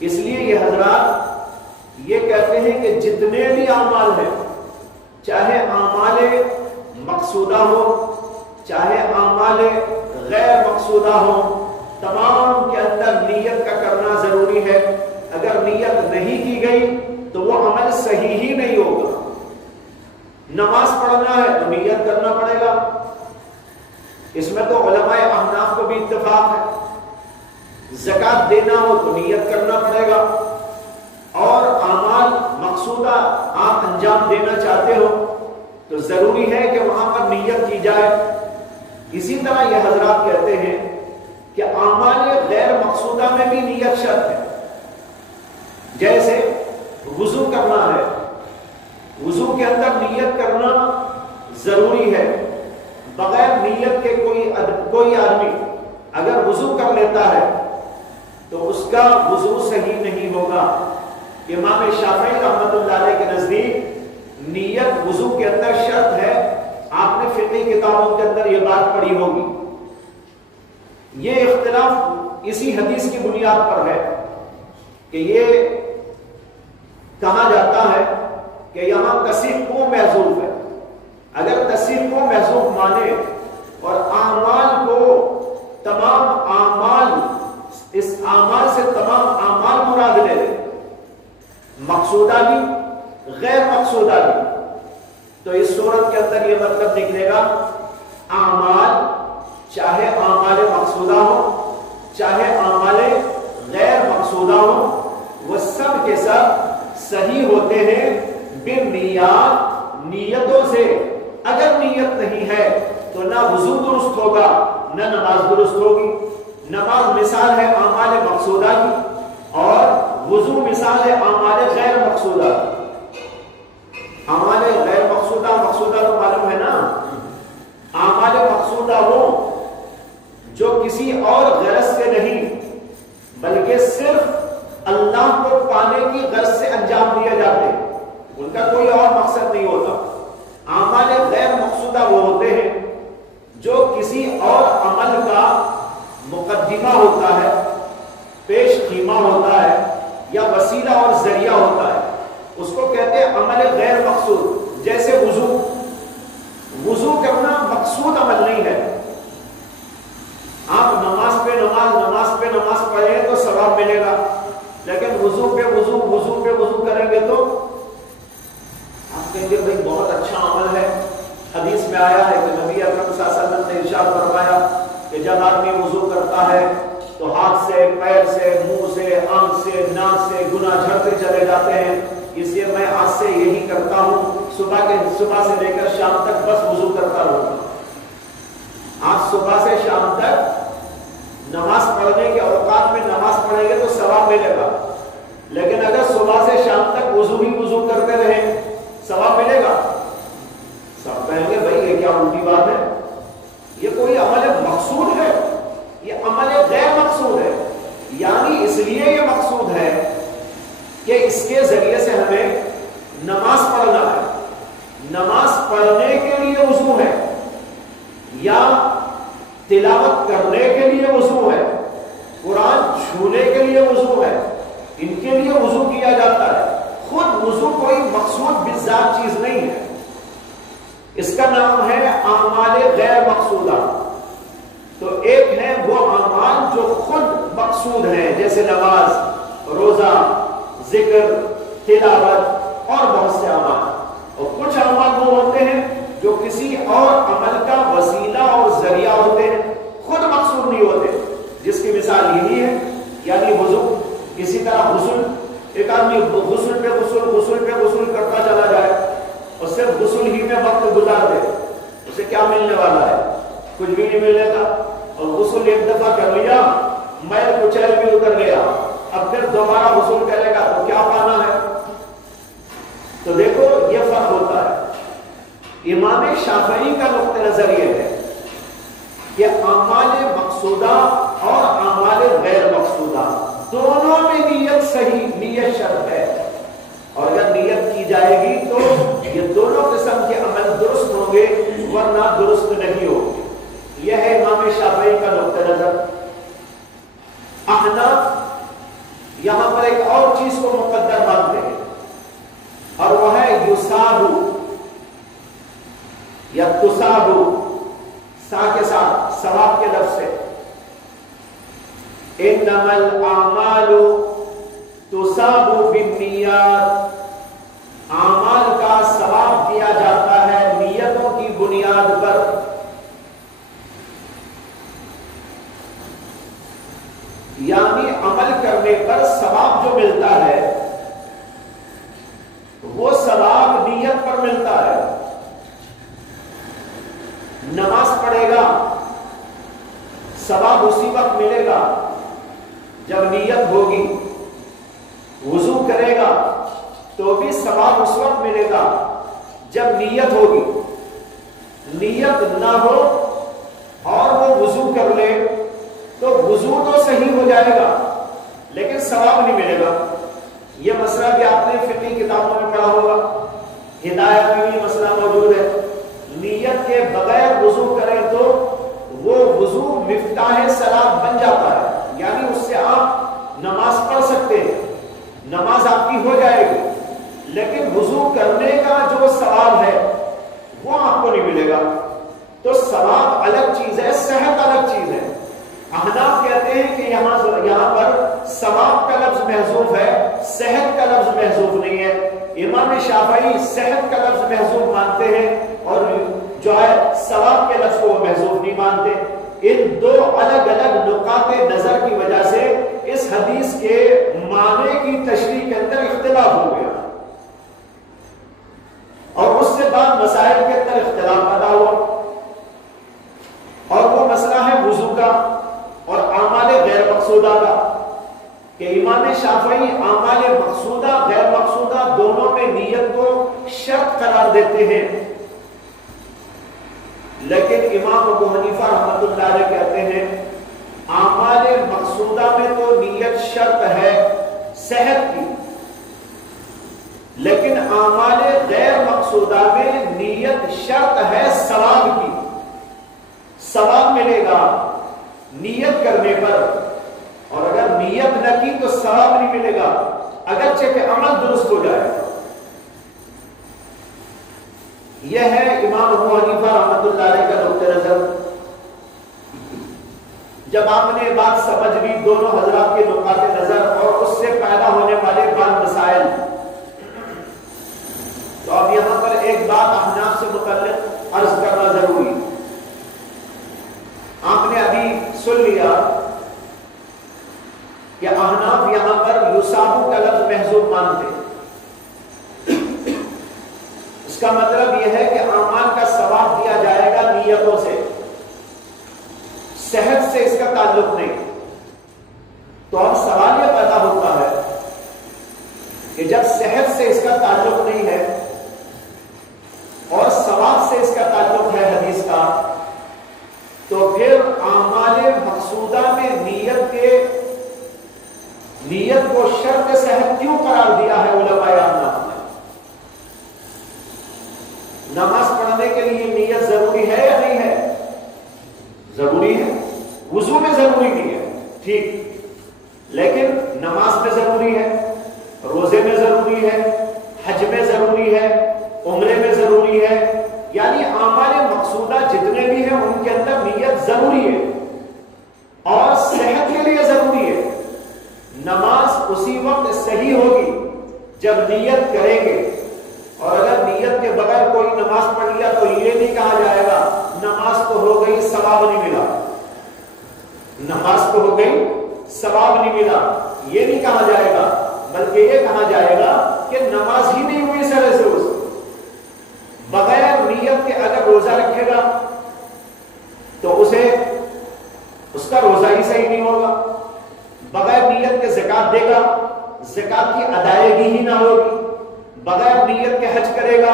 اس لیے یہ حضرات یہ کہتے ہیں کہ جتنے بھی اعمال ہیں، چاہے اعمال مقصودہ ہو چاہے اعمال غیر مقصودہ ہو، تمام کے اندر نیت کا کرنا ضروری ہے۔ اگر نیت نہیں کی گئی تو وہ عمل صحیح ہی نہیں ہوگا۔ نماز پڑھنا ہے تو نیت کرنا پڑے گا، اس میں تو علماء احناف کو بھی اتفاق ہے۔ زکات دینا ہو تو نیت کرنا پڑے گا، اور اعمال مقصودہ آپ انجام دینا چاہتے ہو تو ضروری ہے کہ وہاں پر نیت کی جائے۔ اسی طرح یہ حضرات کہتے ہیں کہ اعمال غیر مقصودہ میں بھی نیت شرط ہے۔ جیسے وضو کرنا ہے، وضو کے اندر نیت کرنا ضروری ہے۔ بغیر نیت کے کوئی آدمی اگر وضو کر لیتا ہے تو اس کا وضو صحیح نہیں ہوگا۔ امام شافعی رحمۃ اللہ علیہ کے نزدیک نیت وضو کے اندر شرط ہے۔ آپ نے فقہی کتابوں کے اندر یہ بات پڑھی ہوگی۔ یہ اختلاف اسی حدیث کی بنیاد پر ہے کہ یہ کہا جاتا ہے کہ یہاں تصحیح کو محذوف ہے۔ اگر تصحیح کو محذوف مانے اور اعمال کو تمام اعمال، اس اعمال سے تمام اعمال مراد لے لیں، مقصودہ بھی غیر مقصودہ بھی، تو اس صورت کے اندر یہ مطلب نکلے گا اعمال چاہے اعمال مقصودہ ہو چاہے اعمال غیر مقصودہ ہو، وہ سب کے سب صحیح ہوتے ہیں بالنیات، نیتوں سے۔ اگر نیت نہیں ہے تو نہ وضو درست ہوگا نہ نماز درست ہوگی۔ نماز مثال ہے اعمال مقصودہ کی، اور وضو مثال ہے اعمال غیر مقصودہ۔ اعمال غیر مقصودہ تو معلوم ہے نا، اعمال مقصودہ وہ جو کسی اور غرض سے نہیں بلکہ صرف اللہ کو پانے کی غرض سے انجام دیے جاتے ہیں، ان کا کوئی اور مقصد نہیں ہوتا۔ اعمال غیر مقصودہ وہ ہوتے ہیں جو کسی اور عمل کا مقدمہ ہوتا ہے، پیش خیمہ ہوتا ہے، یا وسیلہ اور ذریعہ ہوتا ہے، اس کو کہتے ہیں عمل غیر مقصود۔ جیسے وضو کرنا مقصود عمل نہیں ہے۔ آپ نماز پہ نماز پڑھیں تو ثواب ملے گا، لیکن وضو پہ وضو کریں گے تو آپ کہیں گے بھائی بہت اچھا عمل ہے۔ حدیث میں آیا ہے کہ نبی اکرم صلی اللہ علیہ وسلم نے ارشاد فرمایا کہ جب آدمی وضو کرتا ہے تو ہاتھ سے، پیر سے، منہ سے، آنکھ سے، ناک سے گناہ جھڑتے چلے جاتے ہیں۔ اس لیے میں آج سے یہی کرتا ہوں، صبح سے لے کر شام تک بس وضو کرتا رہوں گا۔ آج صبح سے شام تک نماز پڑھنے کے اوقات میں نماز پڑھیں گے تو ثواب ملے گا، لیکن اگر صبح سے شام تک وضو کرتے رہے ثواب ملے گا؟ سب کہیں گے بھائی یہ کیا الٹی بات ہے، یہ کوئی عمل مقصود ہے، یہ عمل غیر مقصود ہے۔ یعنی اس لیے یہ مقصود ہے کہ اس کے ذریعے سے ہمیں نماز پڑھنا ہے۔ نماز پڑھنے کے لیے وضو ہے، یا تلاوت کرنے کے لیے وضو ہے، قرآن چھونے کے لیے وضو ہے، ان کے لیے وضو کیا جاتا ہے۔ خود وضو کوئی مقصود بالذات چیز نہیں ہے، اس کا نام ہے اعمال غیر مقصودہ۔ تو ایک ہے وہ اعمال جو خود مقصود ہیں، جیسے نماز، روزہ، ذکر، تلاوت اور بہت سے اعمال، اور کچھ اعمال وہ ہوتے ہیں جو کسی اور عمل کا وسیلہ اور ذریعہ ہوتے ہیں، خود مقصود نہیں ہوتے، جس کی مثال یہی ہے یعنی وضو. اسی طرح غسل، ایک آدمی غسل پہ غسل کرتا چلا جائے اور صرف غسل ہی میں وقت گزار دے، اسے کیا ملنے والا ہے؟ کچھ بھی نہیں ملے گا. اور غسل ایک دفعہ کر لیا، میل کچیل بھی اتر گیا، اب پھر دوبارہ غسل کرے گا تو کیا پانا ہے؟ تو دیکھو یہ فرق ہوتا ہے. امام شافعی کا نقطہ نظر یہ ہے کہ اعمال مقصودہ اور اعمال غیر مقصودہ دونوں میں نیت صحیح، نیت شرط ہے، اور اگر نیت کی جائے گی تو یہ دونوں قسم کے عمل درست ہوں گے، ورنہ درست نہیں ہوگے. یہ ہے امام شافعی کا نقطہ نظر. احناف یہاں پر ایک اور چیز کو مقدر مانتے ہیں، اور وہ ہے یصابو یا تصابو، سا کے ساتھ ثواب کے لفظ سے. انما الاعمال تصاب بالنیات، اعمال کا ثواب دیا جاتا ہے نیتوں کی بنیاد پر. یعنی عمل کرنے پر ثواب جو ملتا ہے وہ ثواب نیت پر ملتا ہے. نماز پڑھے گا ثواب اسی وقت ملے گا جب نیت ہوگی. وضو کرے گا تو بھی ثواب اس وقت ملے گا جب نیت ہوگی. نیت نہ ہو اور وہ وضو کر لے تو وضو تو صحیح ہو جائے گا لیکن ثواب نہیں ملے گا. یہ مسئلہ بھی آپ نے فقہی کتابوں میں پڑھا ہوگا، ہدایت میں بھی مسئلہ موجود ہے. نیت کے بغیر وضو کریں تو وہ وضو مفتاح صلاۃ بن جاتا ہے، یعنی اس سے آپ نماز پڑھ سکتے ہیں، نماز آپ کی ہو جائے گی، لیکن وضو کرنے کا جو ثواب ہے وہ آپ کو نہیں ملے گا. تو ثواب الگ چیز ہے، صحت الگ چیز ہے. احناف کہتے ہیں کہ یہاں پر ثواب کا لفظ محذوف ہے، صحت کا لفظ محذوف نہیں ہے. امام شافعی صحت کا لفظ محذوف مانتے ہیں اور جو ہے ثواب کے لفظ کو وہ محذوف نہیں مانتے. ان دو الگ الگ نقاط نظر کی وجہ سے اس حدیث کے معنی کی تشریح کے اندر اختلاف ہو گیا، اور اس سے بعد مسائل کے اندر اختلاف پیدا ہوا، اور وہ مسئلہ ہے وضو کا اور اعمال غیر مقصودہ کا. کہ امام شافعی اعمال مقصودہ غیر مقصودہ دونوں میں نیت کو شرط قرار دیتے ہیں، لیکن امام ابو حنیفہ رحمۃ اللہ علیہ کہتے ہیں اعمال مقصودہ میں تو نیت شرط ہے صحت کی، لیکن اعمال غیر مقصودہ میں نیت شرط ہے ثواب کی. ثواب ملے گا نیت کرنے پر، اور اگر نیت نہ کی تو ثواب نہیں ملے گا اگرچہ کہ عمل درست ہو جائے. یہ ہے امام ابو حنیفہ رحمۃ اللہ علیہ کا نقطہ نظر. جب آپ نے بات سمجھ لی دونوں حضرات کے نقاط نظر اور اس سے پیدا ہونے والے بعض مسائل، تو اب یہاں پر ایک بات احناف سے متعلق عرض کرنا ضروری. آپ نے ابھی سن لیا کہ احناف یہاں پر یصابو کا لفظ محذوف مانتے. اس کا مطلب یہ ہے کہ اعمال کا ثواب دیا جائے گا نیتوں سے، صحت سے اس کا تعلق نہیں. تو اب سوال یہ پیدا ہوتا ہے کہ جب صحت سے اس کا تعلق نہیں ہے اور ثواب سے اس کا تعلق ہے حدیث کا، تو پھر اعمال مقصودہ میں نیت کو شرط صحت کیوں قرار دیا ہے علماء احناف نے؟ نماز پڑھنے کے لیے نیت ضروری ہے یا نہیں ہے؟ ضروری ہے. وضو میں ضروری نہیں ہے، ٹھیک، لیکن نماز میں ضروری ہے، روزے میں ضروری ہے، حج میں ضروری ہے، عمرے میں ضروری ہے. یعنی اعمال مقصودہ جتنے بھی ہیں ان کے اندر نیت ضروری ہے اور صحت کے لیے ضروری ہے. نماز اسی وقت صحیح ہوگی جب نیت کریں گے، اور اگر نیت کے بغیر کوئی نماز پڑھ لیا تو یہ نہیں کہا جائے گا نماز تو ہو گئی ثواب نہیں ملا. نماز تو ہو گئی ثواب نہیں ملا، یہ نہیں کہا جائے گا، بلکہ یہ کہا جائے گا کہ نماز ہی نہیں ہوئی سر سے اس بغیر نیت کے اگر روزہ رکھے گا تو اسے اس کا روزہ ہی صحیح نہیں ہوگا، بغیر نیت کے زکات دے گا، زکات کی ادائیگی ہی نہ ہوگی، بغیر نیت کے حج کرے گا،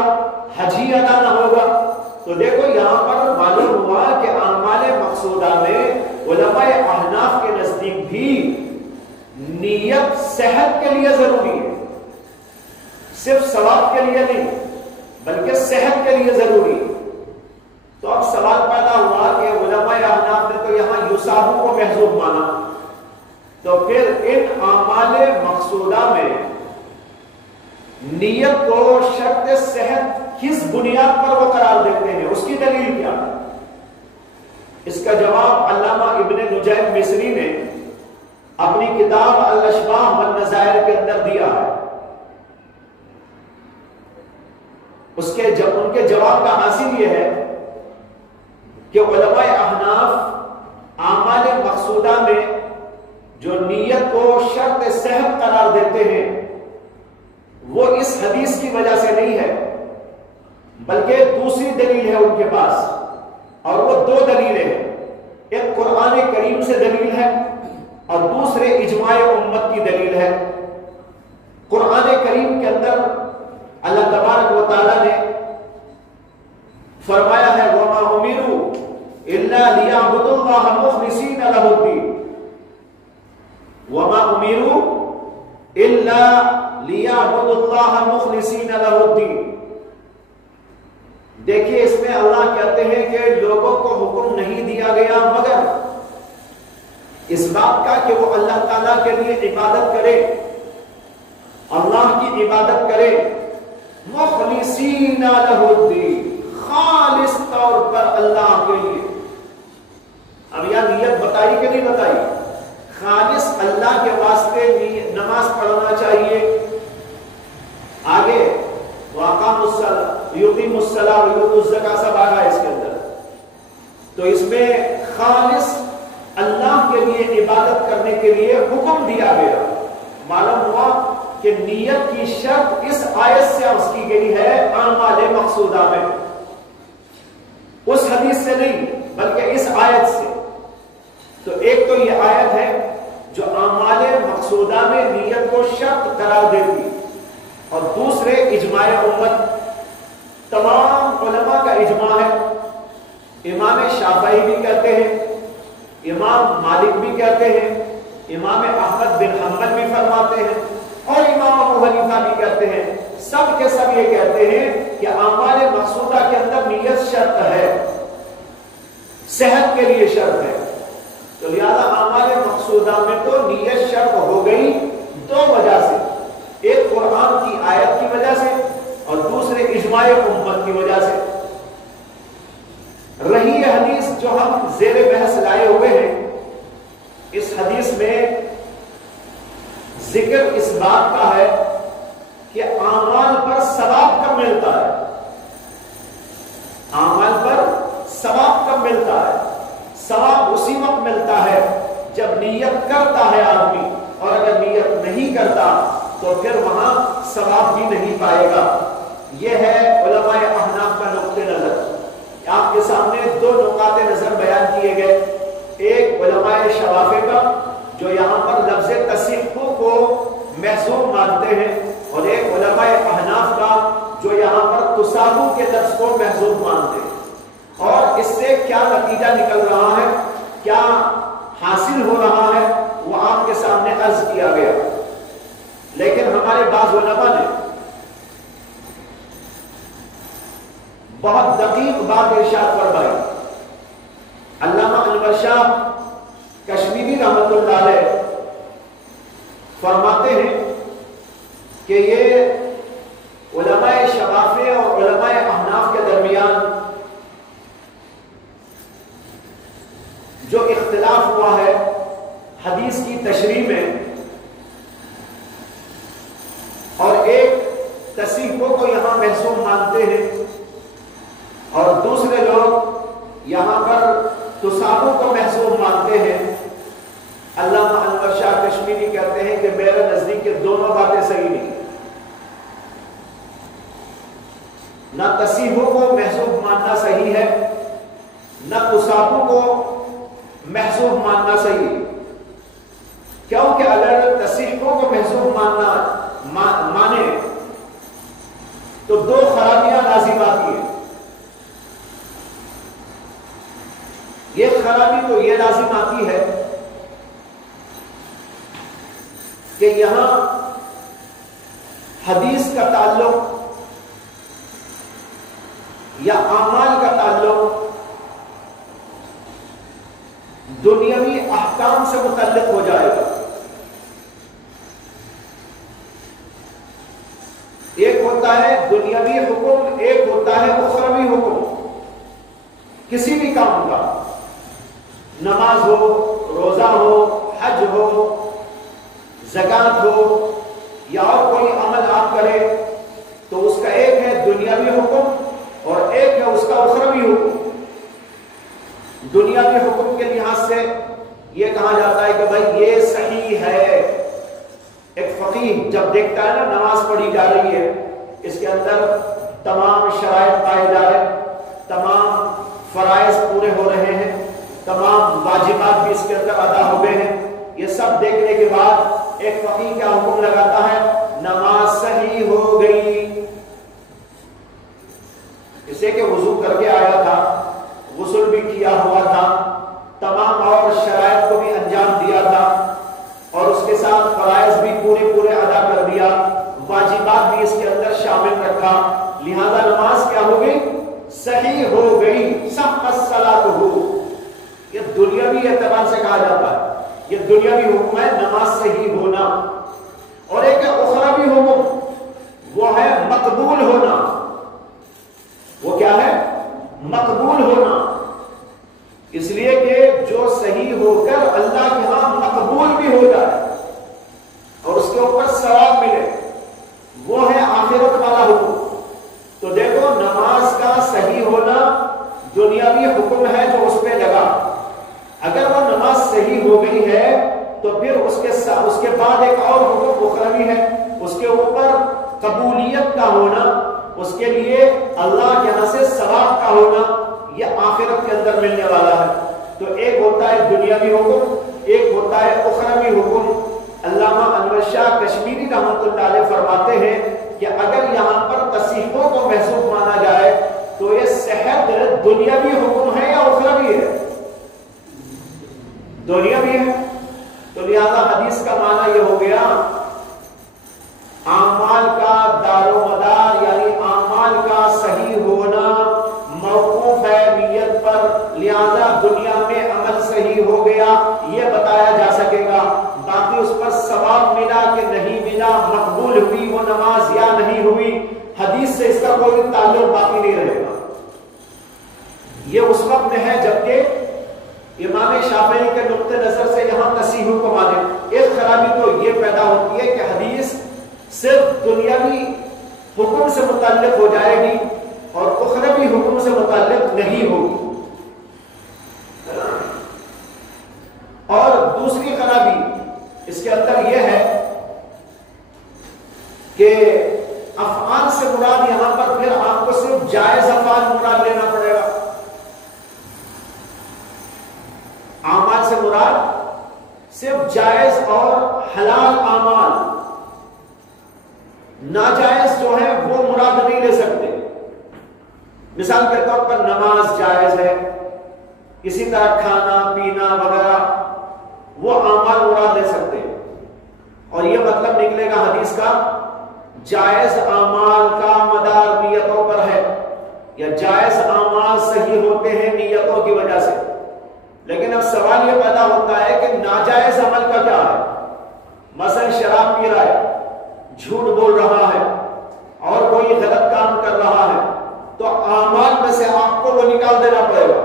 حج ہی ادا نہ ہوگا۔ تو دیکھو یہاں پر معلوم ہوا کہ اعمال مقصودہ میں علماء احناف کے نزدیک بھی نیت صحت کے لیے ضروری ہے، صرف ثواب کے لیے نہیں بلکہ صحت کے لیے ضروری ہے۔ تو اب سوال پیدا ہوا کہ علماء احناف نے تو یہاں یصابو کو محذوف مانا، تو پھر ان اعمال مقصودہ میں نیت کو شرط صحت کس بنیاد پر وہ قرار دیتے ہیں، اس کی دلیل کیا ہے؟ اس کا جواب علامہ ابن نجیم مصری نے اپنی کتاب الاشباح والنظائر کے اندر دیا ہے۔ ان کے جواب کا حاصل یہ ہے کہ علماء احناف اعمال مقصودہ میں جو نیت کو شرط صحت قرار دیتے ہیں وہ اس حدیث کی وجہ سے نہیں ہے، بلکہ دوسری دلیل ہے ان کے پاس، اور وہ دو دلیلیں ہیں، ایک قرآن کریم سے دلیل ہے اور دوسرے اجماع امت کی دلیل ہے۔ قرآن کریم کے اندر اللہ تبارک و تعالی نے فرمایا ہے وَمَا أُمِرُوا إِلَّا لِيَعْبُدُوا اللَّهَ مُخْلِصِينَ لَهُ الدِّينَ وَمَا أُمِرُوا إِلَّا لِيَعْبُدُوا اللَّهَ مُخْلِصِينَ لَهُ الدِّينَ۔ دیکھیے اس میں اللہ کہتے ہیں کہ لوگوں کو حکم نہیں دیا گیا مگر اس بات کا کہ وہ اللہ تعالیٰ کے لیے عبادت کرے، اللہ کی عبادت کرے، مخلصین لہ الدین، خالص طور پر اللہ کے لیے۔ اب یہاں نیت بتائی کہ نہیں بتائی؟ خالص اللہ کے واسطے نماز پڑھنا چاہیے۔ آگے وَأَقَامُوا الصَّلَاةَ يُقِيمُوا الصَّلَاةَ وَيُؤْتُوا الزَّكَاةَ سب آگا اس کے اندر۔ تو اس میں خالص اللہ کے لیے عبادت کرنے کے لیے حکم دیا گیا۔ معلوم ہوا کہ نیت کی شرط اس آیت سے عرض کی گئی ہے اعمال مقصودہ میں، اس حدیث سے نہیں بلکہ اس آیت سے۔ تو ایک تو یہ آیت ہے جو اعمال مقصودہ میں نیت کو شرط قرار دیتی، اور دوسرے اجماع امت، تمام علماء کا اجماع ہے۔ امام شافعی بھی کہتے ہیں، امام مالک بھی کہتے ہیں، امام احمد بن حنبل بھی فرماتے ہیں، اور امام ابو حنیفہ بھی کہتے ہیں، سب کے سب یہ کہتے ہیں کہ اعمال مقصودہ کے اندر نیت شرط ہے، صحت کے لیے شرط ہے۔ تو لہذا اعمال مقصودہ میں تو نیت شرط ہو گئی دو وجہ سے، ایک قرآن کی آیت کی وجہ سے اور دوسرے اجماع امت کی وجہ سے۔ رہی حدیث جو ہم زیر بحث لائے ہوئے ہیں، اس حدیث میں ذکر اس بات کا ہے کہ اعمال پر ثواب کب ملتا ہے، اعمال پر ثواب کب ملتا ہے؟ ثواب اسی وقت ملتا ہے جب نیت کرتا ہے آدمی، اور اگر نیت نہیں کرتا تو پھر وہاں ثواب بھی نہیں پائے گا۔ یہ ہے علماء احناف کا نقطہ نظر۔ آپ کے سامنے دو نقاط نظر بیان کیے گئے، ایک علماء شوافع کا جو یہاں پر لفظ تصحیح کو محذوف مانتے ہیں، اور ایک علماء احناف کا جو یہاں پر تصابو کے لفظ کو محذوف مانتے ہیں۔ اور اس سے کیا نتیجہ نکل رہا ہے، کیا حاصل ہو رہا ہے، وہ آپ کے سامنے عرض کیا گیا۔ لیکن ہمارے بعض علماء نے بہت دقیق بات ارشاد فرمائی۔ علامہ انور شاہ کشمیری رحمۃ اللہ علیہ فرماتے ہیں کہ یہ علماء شوافع اور علماء احناف کے درمیان جو اختلاف ہوا ہے حدیث کی تشریح میں، اور ایک تصحیحوں کو یہاں محسوم مانتے ہیں اور دوسرے لوگ یہاں پر تصابو کو محسوم مانتے ہیں۔ علامہ انور دونوں باتیں صحیح نہیں. نہ تصیحوں کو محسوب ماننا صحیح ہے، نہ تصابوں کو محسوب ماننا صحیح ہے. کیونکہ اگر تصیحوں کو محسوب مانے تو دو خرابیاں لازم آتی ہیں. یہ خرابی تو یہ لازم آتی ہے کہ یہاں حدیث کا تعلق یا اعمال کا تعلق دنیاوی احکام سے متعلق ہو جائے گا. ایک ہوتا ہے دنیاوی حکم، ایک ہوتا ہے اخروی حکم. کسی بھی کام کا، نماز ہو، روزہ ہو، حج ہو، زکات ہو یا اور کوئی عمل آپ کرے تو اس کا ایک ہے دنیاوی حکم اور ایک ہے اس کا اخروی حکم. دنیاوی حکم کے لحاظ سے یہ کہا جاتا ہے کہ بھائی یہ صحیح ہے. ایک فقیہ جب دیکھتا ہے نا نماز پڑھی جا رہی ہے، اس کے اندر تمام شرائط پائے جا رہے ہیں، تمام فرائض پورے ہو رہے ہیں، تمام واجبات بھی اس کے اندر ادا ہو گئے ہیں، یہ سب دیکھنے کے بعد ایک فقیہ کیا حکم لگاتا ہے؟ نماز صحیح ہو گئی. اسے کہ وضو کر کے آیا تھا، غسل بھی کیا ہوا تھا، تمام اور شرائط کو بھی انجام دیا تھا اور اس کے ساتھ فرائض بھی پورے ادا کر دیا، واجبات بھی اس کے اندر شامل رکھا، لہذا نماز کیا ہو گئی؟ صحیح ہو گئی. صح الصلاۃ ہو. یہ دنیاوی اعتبار سے کہا جاتا ہے، یہ دنیاوی حکم ہے نماز صحیح ہونا. اور ایک اخروی حکم، وہ ہے مقبول ہونا. وہ کیا ہے؟ مقبول ہونا. اس لیے کہ جو صحیح ہو کر اللہ کے ہاں مقبول بھی ہو جائے اور اس کے اوپر ثواب ملے، وہ ہے آخرت والا حکم. تو دیکھو نماز کا صحیح ہونا دنیاوی حکم ہے جو اس پہ لگا. اگر وہ نماز صحیح ہو گئی ہے تو پھر اس کے بعد ایک اور حکم اخروی ہے، اس کے اوپر قبولیت کا ہونا، اس کے لیے اللہ کے یہاں سے ثواب کا ہونا، یہ آخرت کے اندر ملنے والا ہے. تو ایک ہوتا ہے دنیاوی حکم، ایک ہوتا ہے اخروی حکم. علامہ انور شاہ کشمیری رحمۃ اللہ علیہ فرماتے ہیں کہ اگر یہاں پر تصحیحوں کو محسوب مانا جائے تو یہ صحت دنیاوی حکم ہے یا اخروی ہے؟ دنیاوی ہے. تو لہذا حدیث کا معنی یہ ہو گیا اعمال کا دار و مدار یعنی اعمال کا صحیح ہونا موقوف ہے نیت پر، لہذا دنیا میں عمل صحیح ہو گیا یہ بتایا جا سکے گا. باقی اس پر ثواب ملا کہ نہیں ملا، مقبول ہوئی وہ نماز یا نہیں ہوئی، حدیث سے اس کا کوئی تعلق باقی نہیں رہے گا. یہ اس وقت میں ہے جبکہ امام شافعی کے نقطہ نظر سے یہاں تصحیح کو مانے. ایک خرابی تو یہ پیدا ہوتی ہے کہ حدیث صرف دنیاوی حکم سے متعلق ہو جائے گی اور اخروی حکم سے متعلق نہیں ہوگی. اور دوسری خرابی اس کے اندر یہ ہے کہ افعال سے مراد یہاں پر پھر آپ کو صرف جائز افعال مراد لینا پڑے گا. اعمال سے مراد صرف جائز اور حلال اعمال، ناجائز جو ہے وہ مراد نہیں لے سکتے. مثال کے طور پر نماز جائز ہے، اسی طرح کھانا پینا وغیرہ وہ اعمال مراد لے سکتے ہیں. اور یہ مطلب نکلے گا حدیث کا جائز اعمال کا مدار نیتوں پر ہے یا جائز اعمال صحیح ہوتے ہیں نیتوں کی وجہ سے. لیکن اب سوال یہ پیدا ہوتا ہے کہ ناجائز عمل کا کیا ہے؟ مثلا شراب پی رہا ہے، جھوٹ بول رہا ہے اور کوئی غلط کام کر رہا ہے تو اعمال میں سے آپ کو وہ نکال دینا پڑے گا.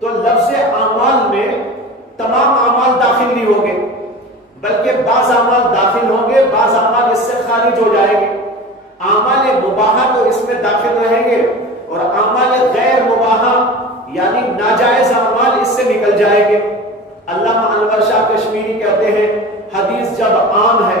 تو لفظ اعمال میں تمام اعمال داخل نہیں ہوں گے بلکہ بعض اعمال داخل ہوں گے، بعض اعمال اس سے خارج ہو جائیں گے. اعمال مباحہ تو اس میں داخل رہیں گے اور اعمال غیر مباحہ یعنی ناجائز اعمال اس سے نکل جائیں گے. علامہ انور شاہ کشمیری کہتے ہیں حدیث جب عام ہے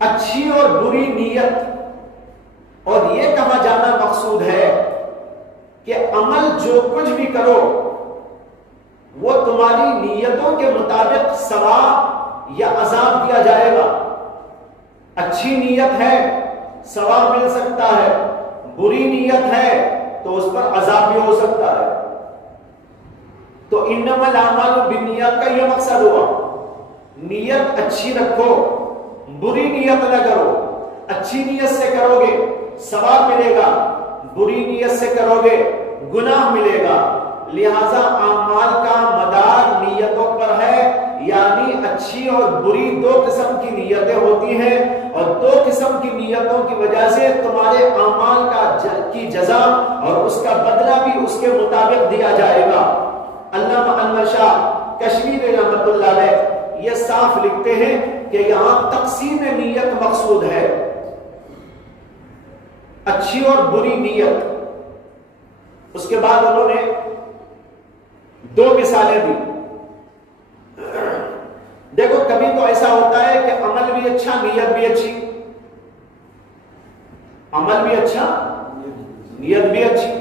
اچھی اور بری نیت، اور یہ کہا جانا مقصود ہے کہ عمل جو کچھ بھی کرو وہ تمہاری نیتوں کے مطابق ثواب یا عذاب دیا جائے گا۔ اچھی نیت ہے ثواب مل سکتا ہے، بری نیت ہے تو اس پر عذاب بھی ہو سکتا ہے۔ تو انما الاعمال بالنیات کا یہ مقصد ہوا، نیت اچھی رکھو، بری نیت نہ کرو۔ اچھی نیت سے کرو گے ثواب ملے گا، بری نیت سے کرو گے گناہ ملے گا۔ لہذا اعمال کا مدار نیتوں پر ہے، یعنی اچھی اور بری دو قسم کی نیتیں ہوتی ہیں، اور دو قسم کی نیتوں کی وجہ سے تمہارے اعمال کی جزا اور اس کا بدلہ بھی اس کے مطابق دیا جائے گا۔ علامہ انور شاہ کشمیری رحمۃ اللہ علیہ یہ صاف لکھتے ہیں کہ یہاں تقسیم نیت مقصود ہے، اچھی اور بری نیت۔ اس کے بعد انہوں نے دو مثالیں دی۔ دیکھو کبھی تو ایسا ہوتا ہے کہ عمل بھی اچھا نیت بھی اچھی، عمل بھی اچھا نیت بھی اچھی۔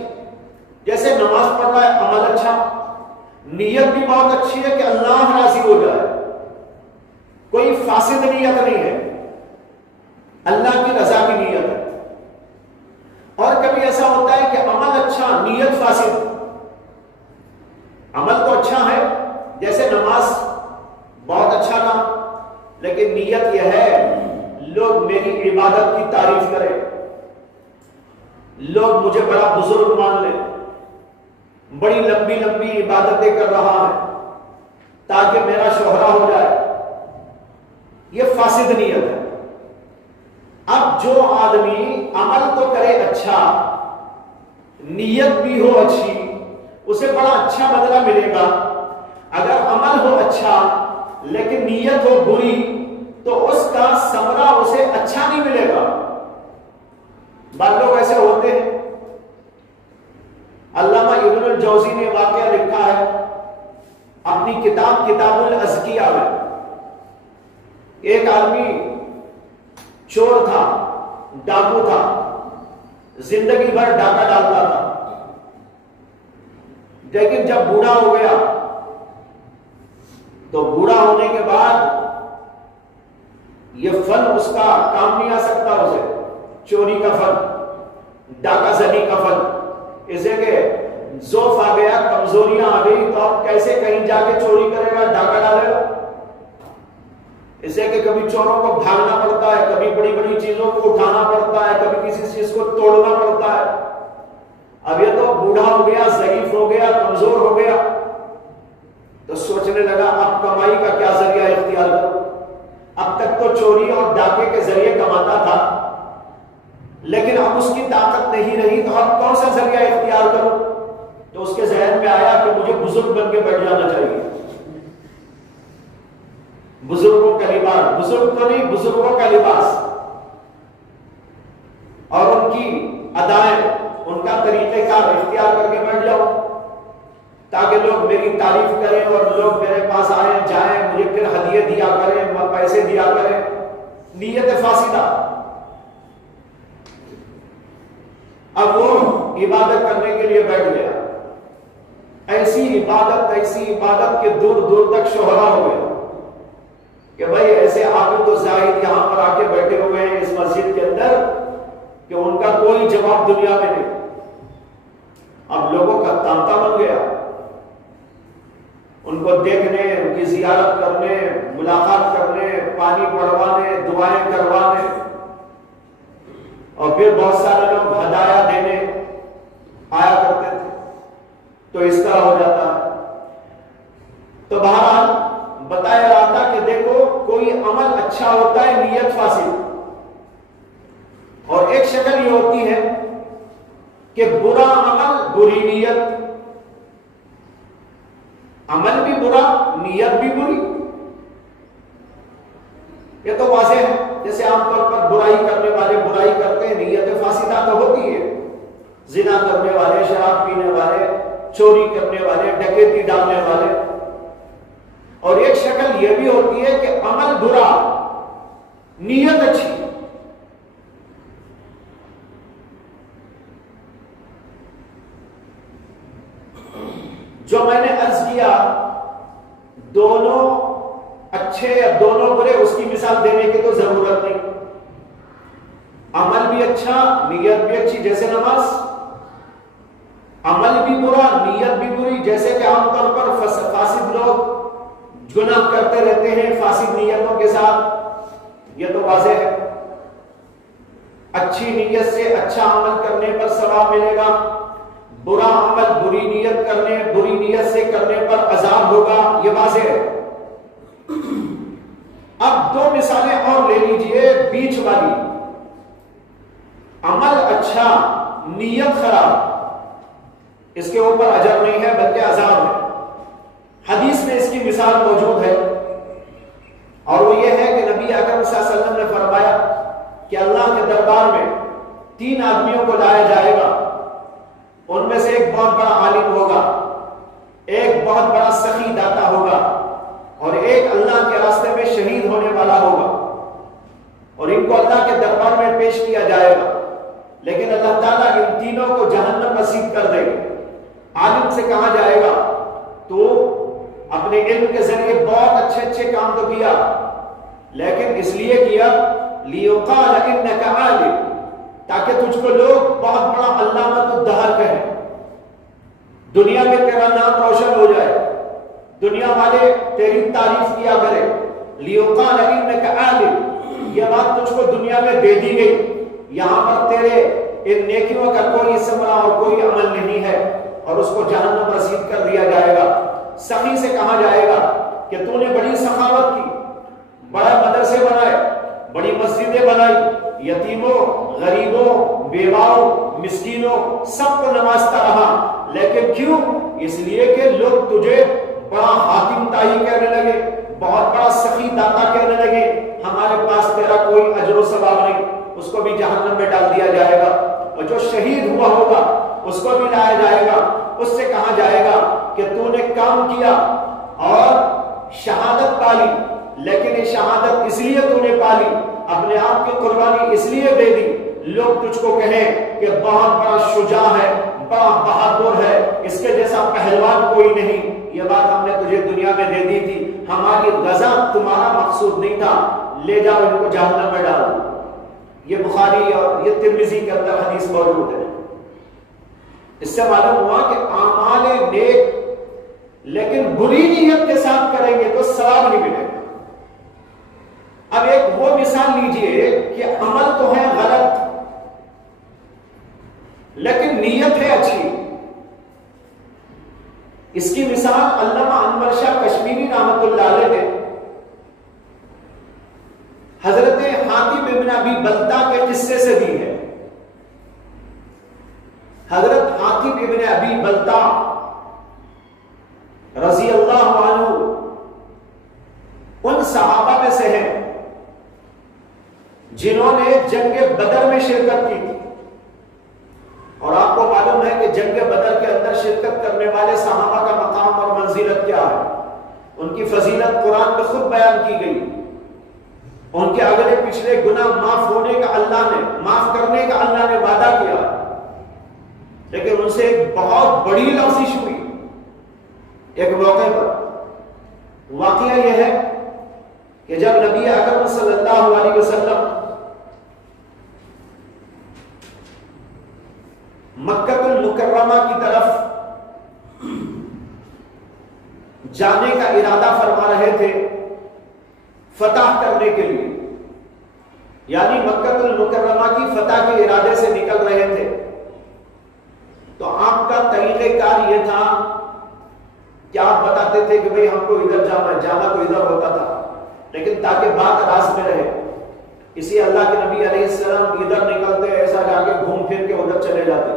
جیسے نماز پڑھ رہا ہے عمل اچھا، نیت بھی بہت اچھی ہے کہ اللہ راضی ہو جائے، کوئی فاسد نیت نہیں ہے، اللہ کی رضا کی نیت ہے۔ اور کبھی ایسا ہوتا ہے کہ عمل اچھا نیت فاسد، عمل تو اچھا ہے جیسے نماز بہت اچھا کام، لیکن نیت یہ ہے لوگ میری عبادت کی تعریف کریں، لوگ مجھے بڑا بزرگ مان لیں، بڑی لمبی لمبی عبادتیں کر رہا ہے تاکہ میرا شہرہ ہو جائے، یہ فاسد نیت ہے۔ اب جو آدمی عمل تو کرے اچھا، نیت بھی ہو اچھی، اسے بڑا اچھا بدلہ ملے گا۔ اگر عمل ہو اچھا لیکن نیت ہو بری تو اس کا ثمرہ اسے اچھا نہیں ملے گا۔ بعض لوگ ایسے ہوتے ہیں، علامہ ابن الجوزی نے واقعہ لکھا ہے اپنی کتاب کتاب الازکیہ میں۔ ایک آدمی چور تھا، ڈاکو تھا، زندگی بھر ڈاکہ ڈالتا تھا، لیکن جب بوڑھا ہو گیا تو بوڑھا ہونے کے بعد یہ فن اس کا کام نہیں آ سکتا، اسے چوری کا فن، ڈاکہ زنی کا فن، اسے کہ ضعف آ گیا، کمزوریاں آ گئی، تو اب کیسے کہیں جا کے چوری کرے گا، ڈاکہ ڈالے گا۔ اسے کہ کبھی چوروں کو بھاگنا پڑتا ہے، کبھی بڑی بڑی چیزوں کو اٹھانا پڑتا ہے، کبھی کسی چیز کو توڑنا پڑتا ہے۔ اب یہ تو بوڑھا ہو گیا، ضعیف ہو گیا، کمزور ہو گیا، تو سوچنے لگا اب کمائی کا کیا ذریعہ اختیار کروں۔ اب تک تو چوری اور ڈاکے کے ذریعے کماتا تھا، لیکن اب اس کی طاقت نہیں رہی، تو اب کون سا ذریعہ اختیار کروں؟ تو اس کے ذہن میں آیا کہ مجھے بزرگ بن کے بیٹھ جانا چاہیے، بزرگوں کا لباس، بزرگ تو نہیں، بزرگوں کا لباس، اور ان کی ادائیں، ان کا طریقہ کار اختیار کر کے بیٹھ جاؤ تاکہ لوگ میری تعریف کریں اور لوگ میرے پاس آئیں جائیں، مجھے پھر ہدیے دیا کریں، پیسے دیا کریں۔ نیت فاسدہ۔ اب وہ عبادت کرنے کے لیے بیٹھ گیا، ایسی عبادت کے دور دور تک شہرا ہو گیا کہ بھائی ایسے عابد و زاہد یہاں پر آ کے بیٹھے ہوئے ہیں اس مسجد کے اندر کہ ان کا کوئی جواب دنیا میں نہیں۔ اب لوگوں کا تانتا بن گیا، ان کو دیکھنے، ان کی زیارت کرنے، ملاقات کرنے، پانی پڑوانے، دعائیں کروانے، اور پھر بہت سارے لوگ ہدایہ دینے آیا کرتے تھے، تو اس طرح ہو جاتا ہے۔ تو بہرحال بتایا رہا تھا کہ دیکھو کوئی عمل اچھا ہوتا ہے، نیت فاسد، اور ایک شکل یہ ہوتی ہے کہ برا عمل بری نیت، عمل بھی برا نیت بھی بری۔ یہ تو واضح ہے، جیسے عام طور پر برائی کرنے والے برائی کرتے ہیں، نیت فاسدہ تو ہوتی ہے، زنا کرنے والے، شراب پینے والے، چوری کرنے والے، ڈکیتی ڈالنے والے۔ اور ایک شکل یہ بھی ہوتی ہے کہ عمل برا نیت اچھی. جو میں نے عرض کیا دونوں اچھے یا دونوں برے اس کی مثال دینے کی تو ضرورت نہیں. عمل بھی اچھا نیت بھی اچھی جیسے نماز، عمل بھی برا نیت بھی بری جیسے کہ عام طور پر فاسد لوگ گناہ کرتے رہتے ہیں فاسد نیتوں کے ساتھ. یہ تو واضح ہے. اچھی نیت سے اچھا عمل کرنے پر ثواب ملے گا، برا عمل بری نیت سے کرنے پر عذاب ہوگا، یہ واضح ہے. اب دو مثالیں اور لے لیجئے بیچ والی. عمل اچھا نیت خراب، اس کے اوپر اجر نہیں ہے بلکہ عذاب ہے. حدیث میں اس کی مثال موجود ہے اور وہ یہ ہے کہ نبی اکرم صلی اللہ علیہ وسلم نے فرمایا کہ اللہ کے دربار میں 3 آدمیوں کو لایا جائے گا. ان میں سے ایک بہت بڑا عالم ہوگا، ایک بہت بڑا سخی داتا ہوگا اور ایک اللہ کے راستے میں شہید ہونے والا ہوگا. اور ان کو اللہ کے دربار میں پیش کیا جائے گا، لیکن اللہ تعالیٰ ان تینوں کو جہنم نصیب کر دے گا. عالم سے کہا جائے گا تو اپنے علم کے ذریعے بہت اچھے کام تو کیا، لیکن اس لیے کیا لیقال انک عالم، تاکہ تجھ کو لوگ بہت بڑا علامۃ الدہر کہیں، دنیا میں تیرا نام روشن ہو جائے، دنیا والے تیری تعریف کیا کرے. لیقال انک عالم، یہ بات تجھ کو دنیا میں دے دی گئی. یہاں پر تیرے ان نیکیوں کا کوئی ثمرہ اور کوئی عمل نہیں ہے اور اس کو جہنم رسید کر دیا جائے گا. سخی سے کہا جائے گا کہ تو نے بڑی سخاوت کی، بڑا مدرسے بنائے، بڑی مسجدیں بنائی، یتیموں غریبوں بیواؤں مسکینوں سب کو نوازتا رہا، لیکن کیوں؟ اس لیے کہ لوگ تجھے بڑا حاکم تائی کہنے لگے، بہت بڑا سخی داتا کہنے لگے. ہمارے پاس تیرا کوئی اجر و ثواب نہیں. اس کو بھی جہنم میں ڈال دیا جائے گا. اور جو شہید ہوا ہوگا اس کو بھی لایا جائے گا. اس سے کہا جائے گا کہ تو نے کام کیا اور شہادت پالی، لیکن یہ شہادت اس لیے تو نے پالی، اپنے آپ کی قربانی اس لیے دے دی، لوگ تجھ کو کہیں کہ بہت بڑا شجاع ہے، بڑا بہادر ہے، اس کے جیسا پہلوان کوئی نہیں. یہ بات ہم نے تجھے دنیا میں دے دی تھی، ہماری غزا تمہارا مقصود نہیں تھا، لے جاؤ ان کو جہنم میں ڈالو. یہ بخاری اور یہ ترمذی کے اندر حدیث موجود ہے. اس سے معلوم ہوا کہ اعمال نیک لیکن بری نیت کے ساتھ کریں گے تو ثواب نہیں ملے گا. اب ایک وہ مثال لیجئے کہ عمل تو ہے غلط لیکن نیت ہے اچھی. اس کی مثال علامہ انور شاہ کشمیری رحمۃ اللہ علیہ نے حضرت حاتم ابن ابی بلتہ کے قصے سے دی ہے. حضرت حاتم ابن ابی بلتہ رضی اللہ عنہ ان صحابہ میں سے ہیں جنہوں نے جنگ بدر میں شرکت کی تھی. اور آپ کو معلوم ہے کہ جنگ بدر کے اندر شرکت کرنے والے صحابہ کا مقام اور منزلت کیا ہے. ان کی فضیلت قرآن میں خود بیان کی گئی. ان کے اگلے پچھلے گناہ معاف ہونے کا اللہ نے، معاف کرنے کا اللہ نے وعدہ کیا، لیکن ان سے ایک بہت بڑی لفظش ہوئی ایک موقع پر. واقعہ یہ ہے کہ جب نبی اکرم صلی اللہ علیہ وسلم مکہ المکرمہ کی طرف جانے کا ارادہ فرما رہے تھے فتح کرنے کے لیے، یعنی مکہ المکرمہ کی فتح کے ارادے سے نکل رہے تھے، تو آپ کا طریقہ کار یہ تھا کہ آپ بتاتے تھے کہ بھئی ہم کو ادھر جانا تو ادھر ہوتا تھا، لیکن تاکہ بات راست میں رہے اسی اللہ کے نبی علیہ السلام ادھر نکلتے ایسا جا کے گھوم پھر کے ادھر چلے جاتے.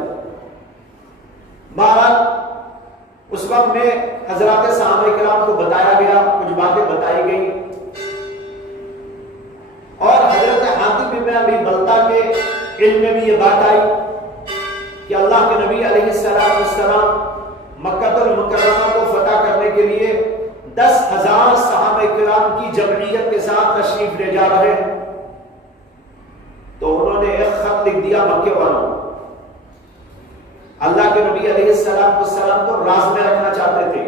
بہرحال اس وقت میں حضرات صحابہ کرام کو بتایا گیا، کچھ باتیں بتائی گئی اور حضرت حاتم بن ابی بلتہ کے علم میں بھی یہ بات آئی کہ اللہ کے نبی علیہ السلام مکہ المکرمہ کو فتح کرنے کے لیے 10,000 صحابہ کرام کی جمعیت کے ساتھ تشریف لے جا رہے ہیں. تو انہوں نے ایک خط لکھ دیا مکے والوں. اللہ کے نبی علیہ السلام کو راز میں رکھنا چاہتے تھے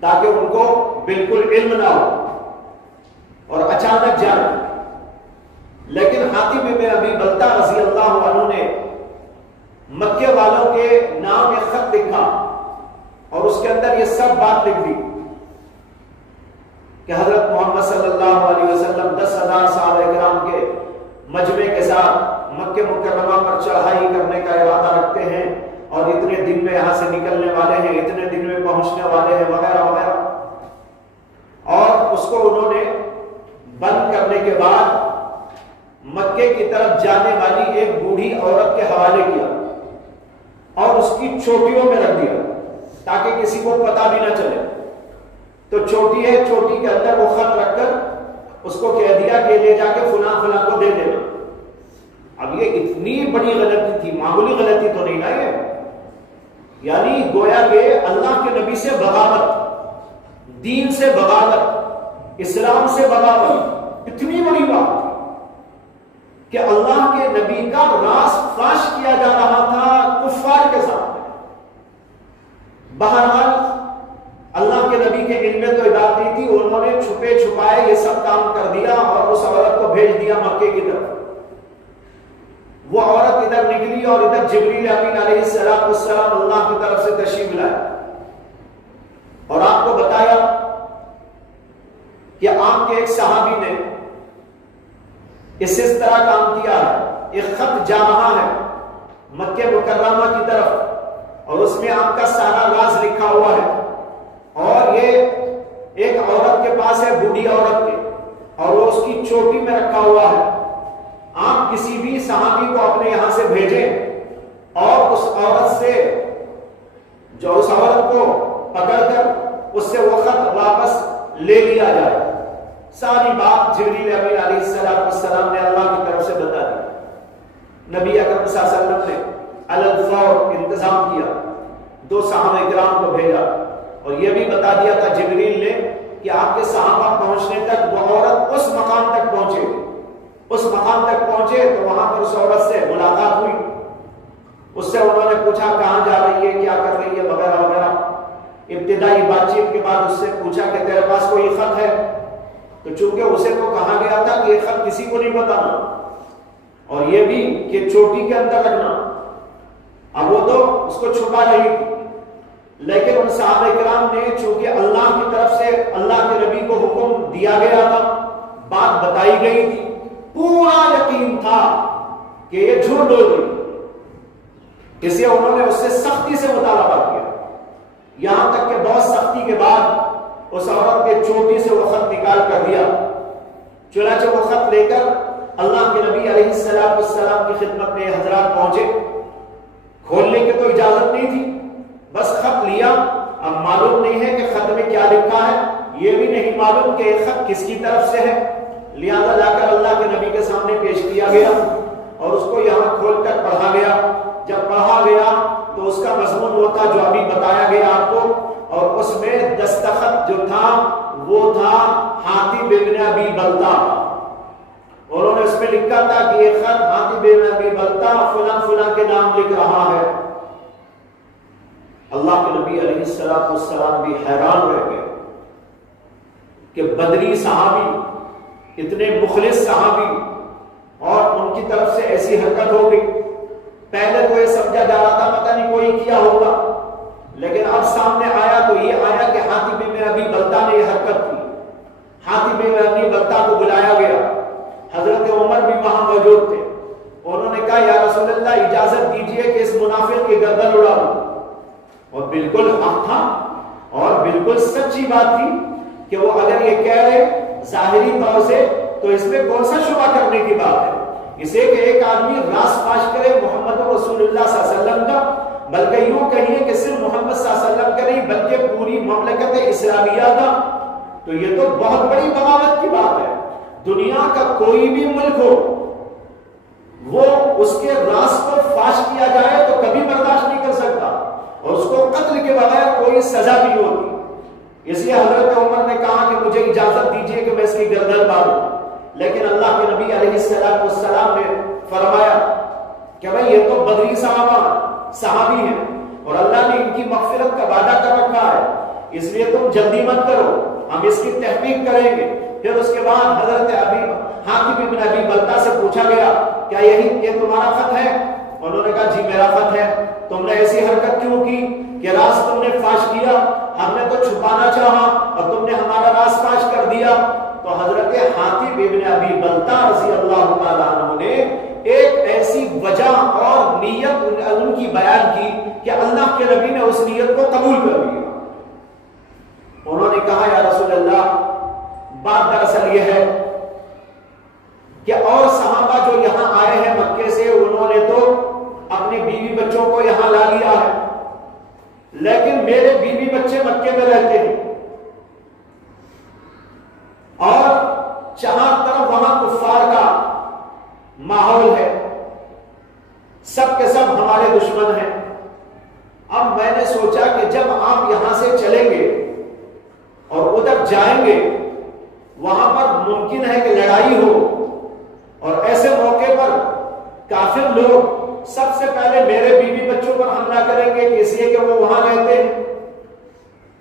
تاکہ ان کو بالکل علم نہ ہو اور اچانک جانا. لیکن حاتم بن ابی بلتع رضی اللہ عنہ نے مکے والوں کے نام ایک خط لکھا اور اس کے اندر یہ سب بات لکھ دی کہ حضرت محمد صلی اللہ علیہ وسلم 10,000 صحابہ کرام کے مجمع کے ساتھ مکہ مکرمہ پر چڑھائی کرنے کا ارادہ رکھتے ہیں اور اتنے دن میں یہاں سے نکلنے والے ہیں، اتنے دن میں پہنچنے والے ہیں، وغیرہ وغیرہ. اور اس کو انہوں نے بند کرنے کے بعد مکے کی طرف جانے والی ایک بوڑھی عورت کے حوالے کیا اور اس کی چوٹیوں میں رکھ دیا تاکہ کسی کو پتہ بھی نہ چلے. تو چوٹی ہے، چوٹی کے اندر وہ خط رکھ کر اس کو کہہ دیا کہ لے جا کے فلاں فلاں کو دے دینا. اب یہ اتنی بڑی غلطی تھی، معمولی غلطی تو نہیں نا یہ، یعنی گویا کہ اللہ کے نبی سے بغاوت، دین سے بغاوت، اسلام سے بغاوت، اتنی بڑی بات کہ اللہ کے نبی کا راز فاش کیا جا رہا تھا کفار کے سامنے. بہرحال اللہ کے نبی کے علم میں تو یہ بات نہیں تھی، انہوں نے چھپے چھپائے یہ سب کام کر دیا اور اس عورت کو بھیج دیا مکے کی طرف. وہ عورت ادھر نکلی اور ادھر جبریل امین علیہ السلام اللہ کی طرف سے تشریف لائے اور آپ کو بتایا کہ آپ کے ایک صحابی نے اس طرح کام کیا ہے. ایک خط جا رہا ہے مکہ مکرمہ کی طرف اور اس میں آپ کا سارا راز لکھا ہوا ہے اور یہ ایک عورت کے پاس ہے، بوڑھی عورت کے، اور وہ اس کی چوٹی میں رکھا ہوا ہے. آپ کسی بھی صحابی کو اپنے یہاں سے بھیجیں اور اس عورت سے جو اس عورت کو پکڑ کر اس سے وہ خط واپس لے لیا جائے. ساری بات جبریل امین علیہ السلام نے اللہ کی طرف سے بتا دی. نبی اکرم صلی اللہ علیہ وسلم نے علی الفور انتظام کیا، 2 صحابہ کرام کو بھیجا اور یہ بھی بتا دیا تھا جبریل نے کہ آپ کے صحابہ پہنچنے تک وہ عورت اس مقام تک پہنچے. اس مقام تک پہنچے تو وہاں پر اس عورت سے ملاقات ہوئی. اس سے انہوں نے پوچھا کہاں جا رہی ہے، کیا کر رہی ہے، وغیرہ وغیرہ. ابتدائی بات چیت کے بعد اس سے پوچھا کہ تیرے پاس کوئی خط ہے؟ تو چونکہ اسے تو کہا گیا تھا کہ یہ خط کسی کو نہیں بتانا اور یہ بھی کہ چوٹی کے اندر رکھنا. اب وہ تو اس کو چھپا رہی تھی، لیکن ان صحابہ کرام نے چونکہ اللہ کی طرف سے اللہ کے نبی کو حکم دیا گیا تھا، بات بتائی گئی تھی، پورا یقین تھا کہ یہ جھوٹ بول رہی، اس لیے انہوں نے اس سے سختی سے مطالبہ کیا. یہاں تک کہ بہت سختی کے بعد اس عورت کے چوٹی سے وہ خط نکال کر دیا. چنانچہ وہ خط لے کر اللہ کے نبی علیہ السلام کی خدمت میں حضرات پہنچے. کھولنے کی تو اجازت نہیں تھی، بس خط لیا. اب معلوم نہیں ہے کہ خط میں کیا لکھا ہے، یہ بھی نہیں معلوم کہ یہ خط کس کی طرف سے ہے. لہذا جا کر اللہ کے نبی کے سامنے پیش کیا گیا اور اس کو یہاں کھول کر پڑھا گیا. جب پڑھا گیا تو اس کا مضمون وہ تھا جو ابھی بتایا گیا آپ کو، اور اس میں دستخط جو تھا وہ تھا حاتم بن ابی بلتع. انہوں نے اس میں لکھا تھا کہ یہ خط حاتم بن ابی بلتع فلاں فلاں کے نام لکھ رہا ہے. اللہ کے نبی علیہ السلام بھی حیران رہ گئے کہ بدری صحابی، اتنے مخلص صحابی، اور ان کی طرف سے ایسی حرکت ہو گئی. پہلے تو یہ سمجھا جا رہا تھا پتہ نہیں کوئی کیا ہوگا، لیکن اب سامنے آیا تو یہ آیا کہ حاتم بن ابی بلتع نے یہ حرکت کی. حاتم بن ابی بلتع کو بلایا گیا، حضرت عمر بھی وہاں موجود تھے. انہوں نے کہا یا رسول اللہ اجازت دیجئے کہ اس منافق کی گردن اڑا دوں. اور بالکل حق تھا اور بالکل سچی بات تھی کہ وہ اگر یہ کہہ رہے ظاہری طور سے تو اس میں کون سا شبہ کرنے کی بات ہے. اسے کہ ایک آدمی راز فاش کرے محمد رسول اللہ صلی اللہ علیہ وسلم کا، بلکہ یوں کہیے کہ صرف محمد صلی اللہ علیہ وسلم کا نہیں بلکہ پوری مملکت اسلامیہ کا، تو یہ تو بہت بڑی بغاوت کی بات ہے. دنیا کا کوئی بھی ملک ہو وہ اس کے راز کو فاش کیا جائے تو کبھی برداشت نہیں کر سکتا اور اس کو قتل کے بغیر کوئی سزا نہیں ہوتی. اس لیے حضرت عمر نے کہا کہ مجھے اجازت دیجیے کہ میں اس کی گردن ماروں. لیکن اللہ کے نبی علیہ السلام نے فرمایا کہ بھائی یہ تو بدری صحابی ہیں اور اللہ نے ان کی مغفرت کا وعدہ کر رکھا ہے، اس لیے تم جلدی مت کرو، ہم اس کی تحقیق کریں گے۔ پھر اس کے بعد حضرت حاتم بن ابی بلتہ سے پوچھا گیا کیا یہ تمہارا خط ہے؟ انہوں نے کہا جی میرا خط ہے۔ تم نے ایسی حرکت کیوں کی کہ راز تم نے فاش کیا؟ ہم نے تو چھپانا چاہا اور تم نے ہمارا راز فاش کر دیا۔ تو حضرت حاتم بن ابی بلتہ رضی اللہ تعالیٰ عنہ نے ایک ایسی وجہ اور نیت ان کی بیان کی کہ اللہ کے نبی نے اس نیت کو قبول کر لیا۔ انہوں نے کہا یا رسول اللہ بات دراصل یہ ہے کہ اور صحابہ جو یہاں آئے ہیں مکے سے انہوں نے تو اپنے بیوی بچوں کو یہاں لا لیا ہے، لیکن میرے بیوی بچے مکے میں رہتے ہیں اور چار طرف وہاں کفار کا ماحول ہے، سب کے سب ہمارے دشمن ہیں۔ اب میں نے سوچا کہ جب آپ یہاں سے چلیں گے اور ادھر جائیں گے وہاں پر ممکن ہے کہ لڑائی ہو اور ایسے موقع پر کافر لوگ سب سے پہلے میرے بیوی بچوں پر حملہ کریں گے کہ اس لیے کہ وہ وہاں رہتے ہیں،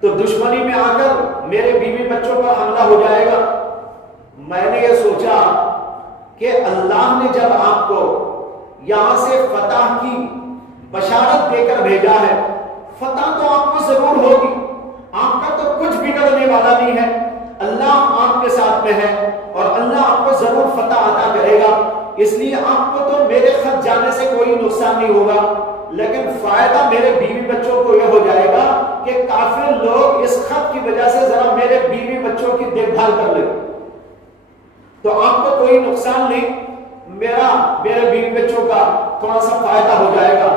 تو دشمنی میں آ کر میرے بیوی بچوں پر حملہ ہو جائے گا۔ میں نے یہ سوچا کہ اللہ نے جب آپ کو یہاں سے فتح کی بشارت دے کر بھیجا ہے، فتح تو آپ کو ضرور ہوگی، آپ کا تو کچھ بگڑنے والا نہیں ہے، اللہ آپ کے ساتھ میں ہے اور اللہ آپ کو ضرور فتح عطا کرے گا، اس لیے آپ کو تو میرے خط جانے سے کوئی نقصان نہیں ہوگا، لیکن فائدہ میرے بیوی بچوں کو یہ ہو جائے گا کہ کافر لوگ اس خط کی وجہ سے ذرا میرے بیوی بچوں کی دیکھ بھال کر لیں، تو آپ کو کوئی نقصان نہیں، میرے بیوی بچوں کا تھوڑا سا فائدہ ہو جائے گا۔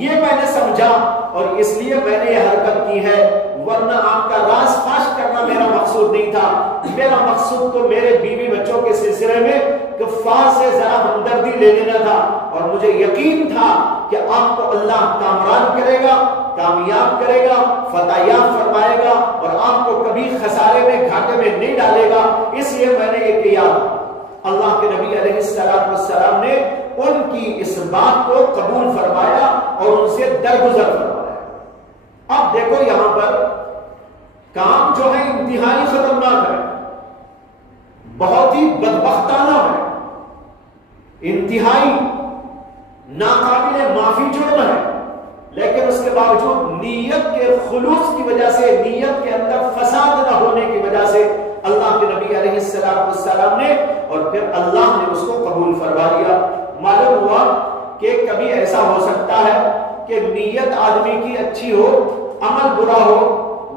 یہ میں نے سمجھا اور اس لیے میں نے یہ حرکت کی ہے، ورنہ آپ کا راز فاش کرنا میرا مقصود نہیں تھا۔ میرا مقصود تو میرے بیوی بچوں کے سلسلے میں کفار سے ذرا ہمدردی لے لینا تھا، اور مجھے یقین تھا کہ آپ کو اللہ کامران کرے گا، کامیاب کرے گا، فتح یاب فرمائے گا اور آپ کو کبھی خسارے میں گھاٹے میں نہیں ڈالے گا، اس لیے میں نے یہ کیا۔ اللہ کے نبی علیہ السلام نے ان کی اس بات کو قبول فرمایا اور ان سے درگزر فرمایا۔ اب دیکھو یہاں پر کام جو ہے انتہائی خطرناک ہے، بہت ہی بدبختانہ ہے، انتہائی ناقابل معافی جرم ہے، لیکن اس کے باوجود نیت کے خلوص کی وجہ سے، نیت کے اندر فساد نہ ہونے کی وجہ سے اللہ کے نبی علیہ السلام نے اور پھر اللہ نے اس کو قبول فرما لیا۔ معلوم ہوا کہ کبھی ایسا ہو سکتا ہے کہ نیت آدمی کی اچھی ہو، عمل برا ہو،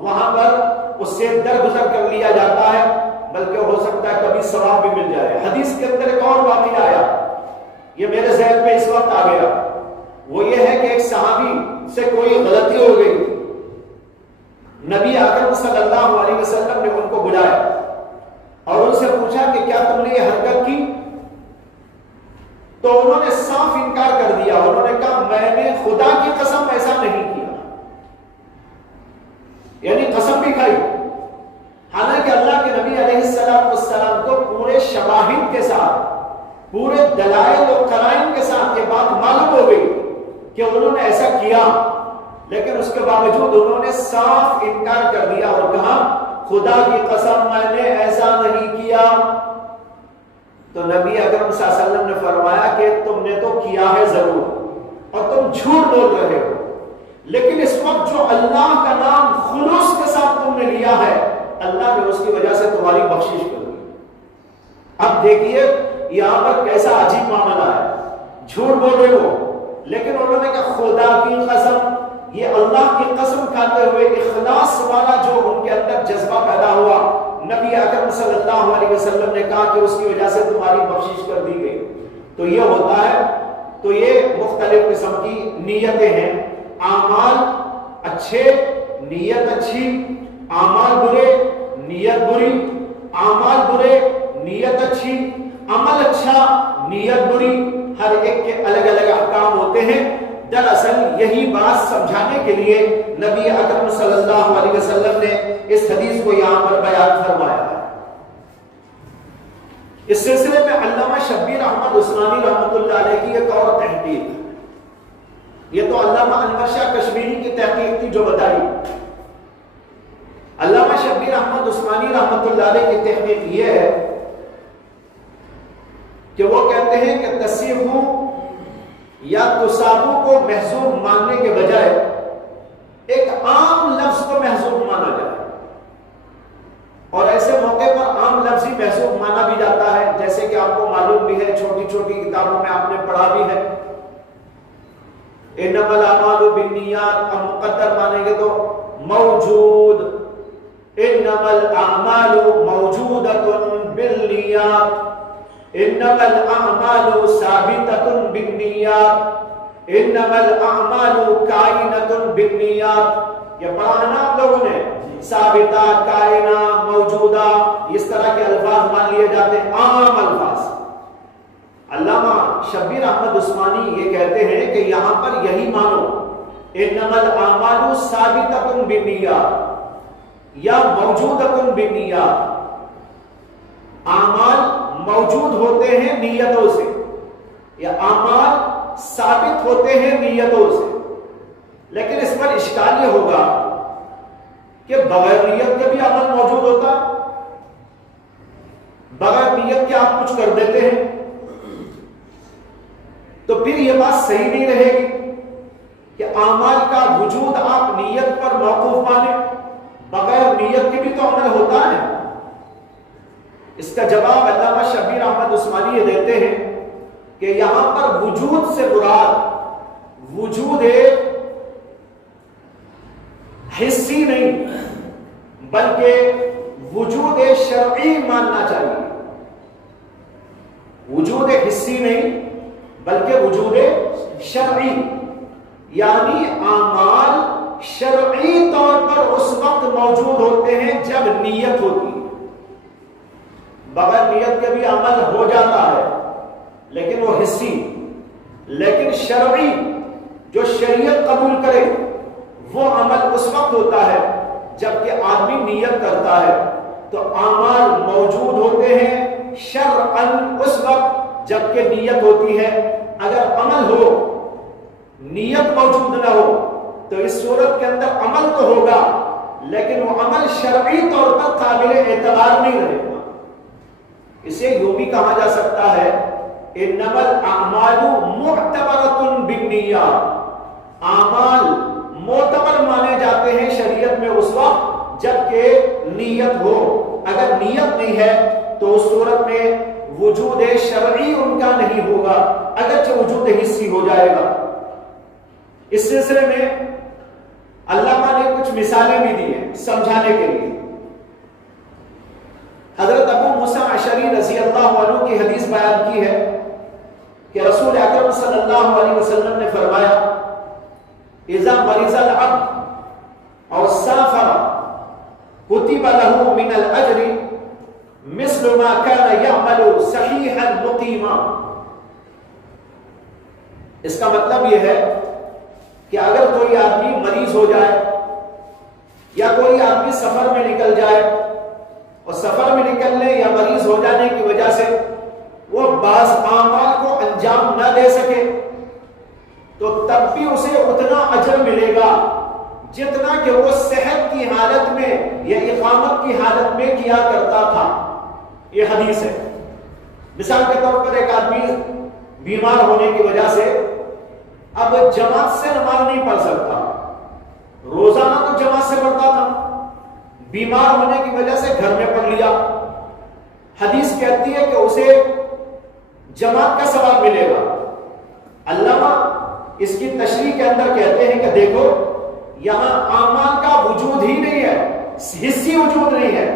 وہاں پر اس سے درگزر کر لیا جاتا ہے، بلکہ ہو سکتا ہے کبھی ثواب بھی مل جائے۔ حدیث کے اندر ایک اور واقعہ آیا، یہ میرے ذہن میں اس وقت آ گیا، وہ یہ ہے کہ ایک صحابی سے کوئی غلطی ہو گئی، نبی اکرم صلی اللہ علیہ وسلم نے ان کو بلایا اور ان سے پوچھا کہ کیا تم نے یہ حرکت کی؟ تو انہوں نے صاف انکار کر دیا، انہوں نے کہا میں نے خدا کی قسم ایسا نہیں کیا، یعنی قسم بھی کھائی، حالانکہ اللہ کے نبی علیہ السلام کو پورے شواہد کے ساتھ، پورے دلائل و قرائن کے ساتھ یہ بات معلوم ہو گئی کہ انہوں نے ایسا کیا، لیکن اس کے باوجود انہوں نے صاف انکار کر دیا اور کہا خدا کی قسم میں نے ایسا نہیں کیا۔ تو نبی اکرم صلی اللہ علیہ وسلم نے فرمایا کہ تم نے تو کیا ہے ضرور اور تم جھوٹ بول رہے ہو، لیکن اس وقت جو اللہ کا نام خلوص کے ساتھ تم نے لیا ہے، اللہ نے اس کی وجہ سے تمہاری بخشش کر دی۔ اب دیکھیے یہاں پر کیسا عجیب معاملہ ہے، جھوٹ بول رہے ہو لیکن انہوں نے کہا خدا کی قسم، یہ اللہ کی قسم کھاتے ہوئے اخلاص والا جو ان کے اندر جذبہ پیدا ہوا، نبی اکرم صلی اللہ علیہ وسلم نے کہا کہ اس کی وجہ سے تمہاری بخشش کر دی گئی۔ تو یہ ہوتا ہے، تو یہ مختلف قسم کی نیتیں ہیں، اعمال اچھے نیت اچھی، اعمال برے نیت بری، اعمال برے نیت اچھی، عمل اچھا نیت بری، ہر ایک کے الگ الگ احکام ہوتے ہیں۔ دراصل یہی بات سمجھانے کے لیے نبی اکرم صلی اللہ علیہ وسلم نے اس حدیث کو یہاں پر بیان فرمایا ہے۔ اس سلسلے میں علامہ شبیر احمد عثمانی رحمۃ اللہ علیہ کی ایک اور تحقیق، یہ تو علامہ انور شاہ کشمیری کی تحقیق تھی جو بتائی، علامہ شبیر احمد عثمانی رحمۃ اللہ علیہ کی تحقیق یہ ہے کہ وہ کہتے ہیں کہ تصیحو یا تصابو کو محذوب ماننے کے بجائے ایک عام لفظ کو محذوب مانا جائے، اور ایسے موقع پر عام لفظ ہی محذوب مانا بھی جاتا ہے، جیسے کہ آپ کو معلوم بھی ہے، چھوٹی چھوٹی کتابوں میں آپ نے پڑھا بھی ہے، انما الاعمال بالنیات، اب مقدر مانیں گے تو موجود، انما الاعمال موجودۃ بالنیات، انما الاعمال ثابتۃ بالنیات، انما الاعمال کائنۃ بالنیات، یہ پڑھا ہے نا آپ لوگوں نے، ثابتہ، کائنہ، موجودہ، اس طرح کے الفاظ مان لیے جاتے ہیں، عام الفاظ۔ علامہ شبیر احمد عثمانی یہ کہتے ہیں کہ یہاں پر یہی مانو، انما الاعمال ثابتۃ بالنیات یا موجودۃ بالنیات، اعمال موجود ہوتے ہیں نیتوں سے یا اعمال ثابت ہوتے ہیں نیتوں سے، لیکن اس پر اشکال یہ ہوگا کہ بغیر نیت کے بھی عمل موجود ہوتا، بغیر نیت کے آپ کچھ کر دیتے ہیں، تو پھر یہ بات صحیح نہیں رہے گی کہ اعمال کا وجود آپ نیت پر موقوف مانیں، بغیر نیت کے بھی تو عمل ہوتا ہے۔ اس کا جواب علامہ شبیر احمد عثمانی یہ دیتے ہیں کہ یہاں پر وجود سے مراد وجود حسی نہیں بلکہ وجود شرعی ماننا چاہیے، وجود حسی نہیں بلکہ وجود شرعی، یعنی اعمال شرعی طور پر اس وقت موجود ہوتے ہیں جب نیت ہوتی ہے، بغیر نیت کے بھی عمل ہو جاتا ہے لیکن وہ حسی، لیکن شرعی جو شریعت قبول کرے وہ عمل اس وقت ہوتا ہے جبکہ آدمی نیت کرتا ہے، تو اعمال موجود ہوتے ہیں شرعاً اس وقت جبکہ نیت ہوتی ہے۔ اگر عمل ہو نیت موجود نہ ہو تو اس صورت کے اندر عمل تو ہوگا لیکن وہ عمل شرعی طور پر قابل اعتبار نہیں رہے گا۔ اسے یوں بھی کہا جا سکتا ہے انما الاعمال معتبرۃ بالنیات، اعمال معتبر مانے جاتے ہیں شریعت میں اس وقت جبکہ نیت ہو، اگر نیت نہیں ہے تو اس صورت میں وجود شرعی ان کا نہیں ہوگا، اگرچہ وجود حسی ہو جائے گا۔ اس سلسلے میں علامہ نے کچھ مثالیں بھی دی ہیں سمجھانے کے لیے۔ حضرت ابو موسیٰ اشعری رضی اللہ عنہ کی حدیث بیان کی ہے کہ رسول اکرم صلی اللہ علیہ وسلم نے فرمایا اذا مرض العبد اور سافر كتب له من الاجر مثل ما كان يعمل صحيحا مقيما۔ اس کا مطلب یہ ہے کہ اگر کوئی آدمی مریض ہو جائے یا کوئی آدمی سفر میں نکل جائے اور سفر میں نکلنے یا مریض ہو جانے کی وجہ سے وہ بعض اعمال کو انجام نہ دے سکے تو تب بھی اسے اتنا اجر ملے گا جتنا کہ وہ صحت کی حالت میں یا اقامت کی حالت میں کیا کرتا تھا۔ یہ حدیث ہے۔ مثال کے طور پر ایک آدمی بیمار ہونے کی وجہ سے اب جماعت سے نماز نہیں پڑھ سکتا، روزانہ تو جماعت سے پڑھتا تھا، بیمار ہونے کی وجہ سے گھر میں پڑھ لیا، حدیث کہتی ہے کہ اسے جماعت کا ثواب ملے گا۔ علامہ اس کی تشریح کے اندر کہتے ہیں کہ دیکھو یہاں اعمال کا وجود ہی نہیں ہے، حسی وجود نہیں ہے،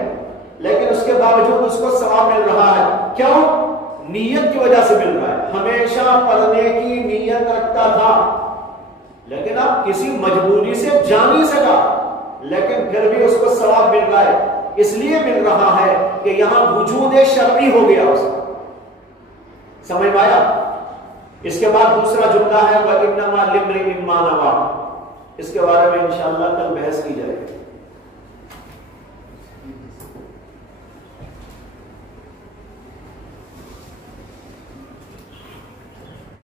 لیکن اس کے باوجود اس کو ثواب مل رہا ہے۔ کیوں؟ نیت کی وجہ سے مل رہا ہے۔ ہمیشہ پڑھنے کی نیت رکھتا تھا لیکن اب کسی مجبوری سے جا نہیں سکا، لیکن پھر بھی اس کو ثواب مل رہا ہے، اس لیے مل رہا ہے کہ یہاں وجود شرعی ہو گیا اس کا۔ سمجھ میں آیا؟ اس کے بعد دوسرا جملہ ہے وَإِنَّمَا لِامْرِئٍ مَّا نَوَىٰ، اس کے بارے میں انشاءاللہ کل بحث کی جائے گی۔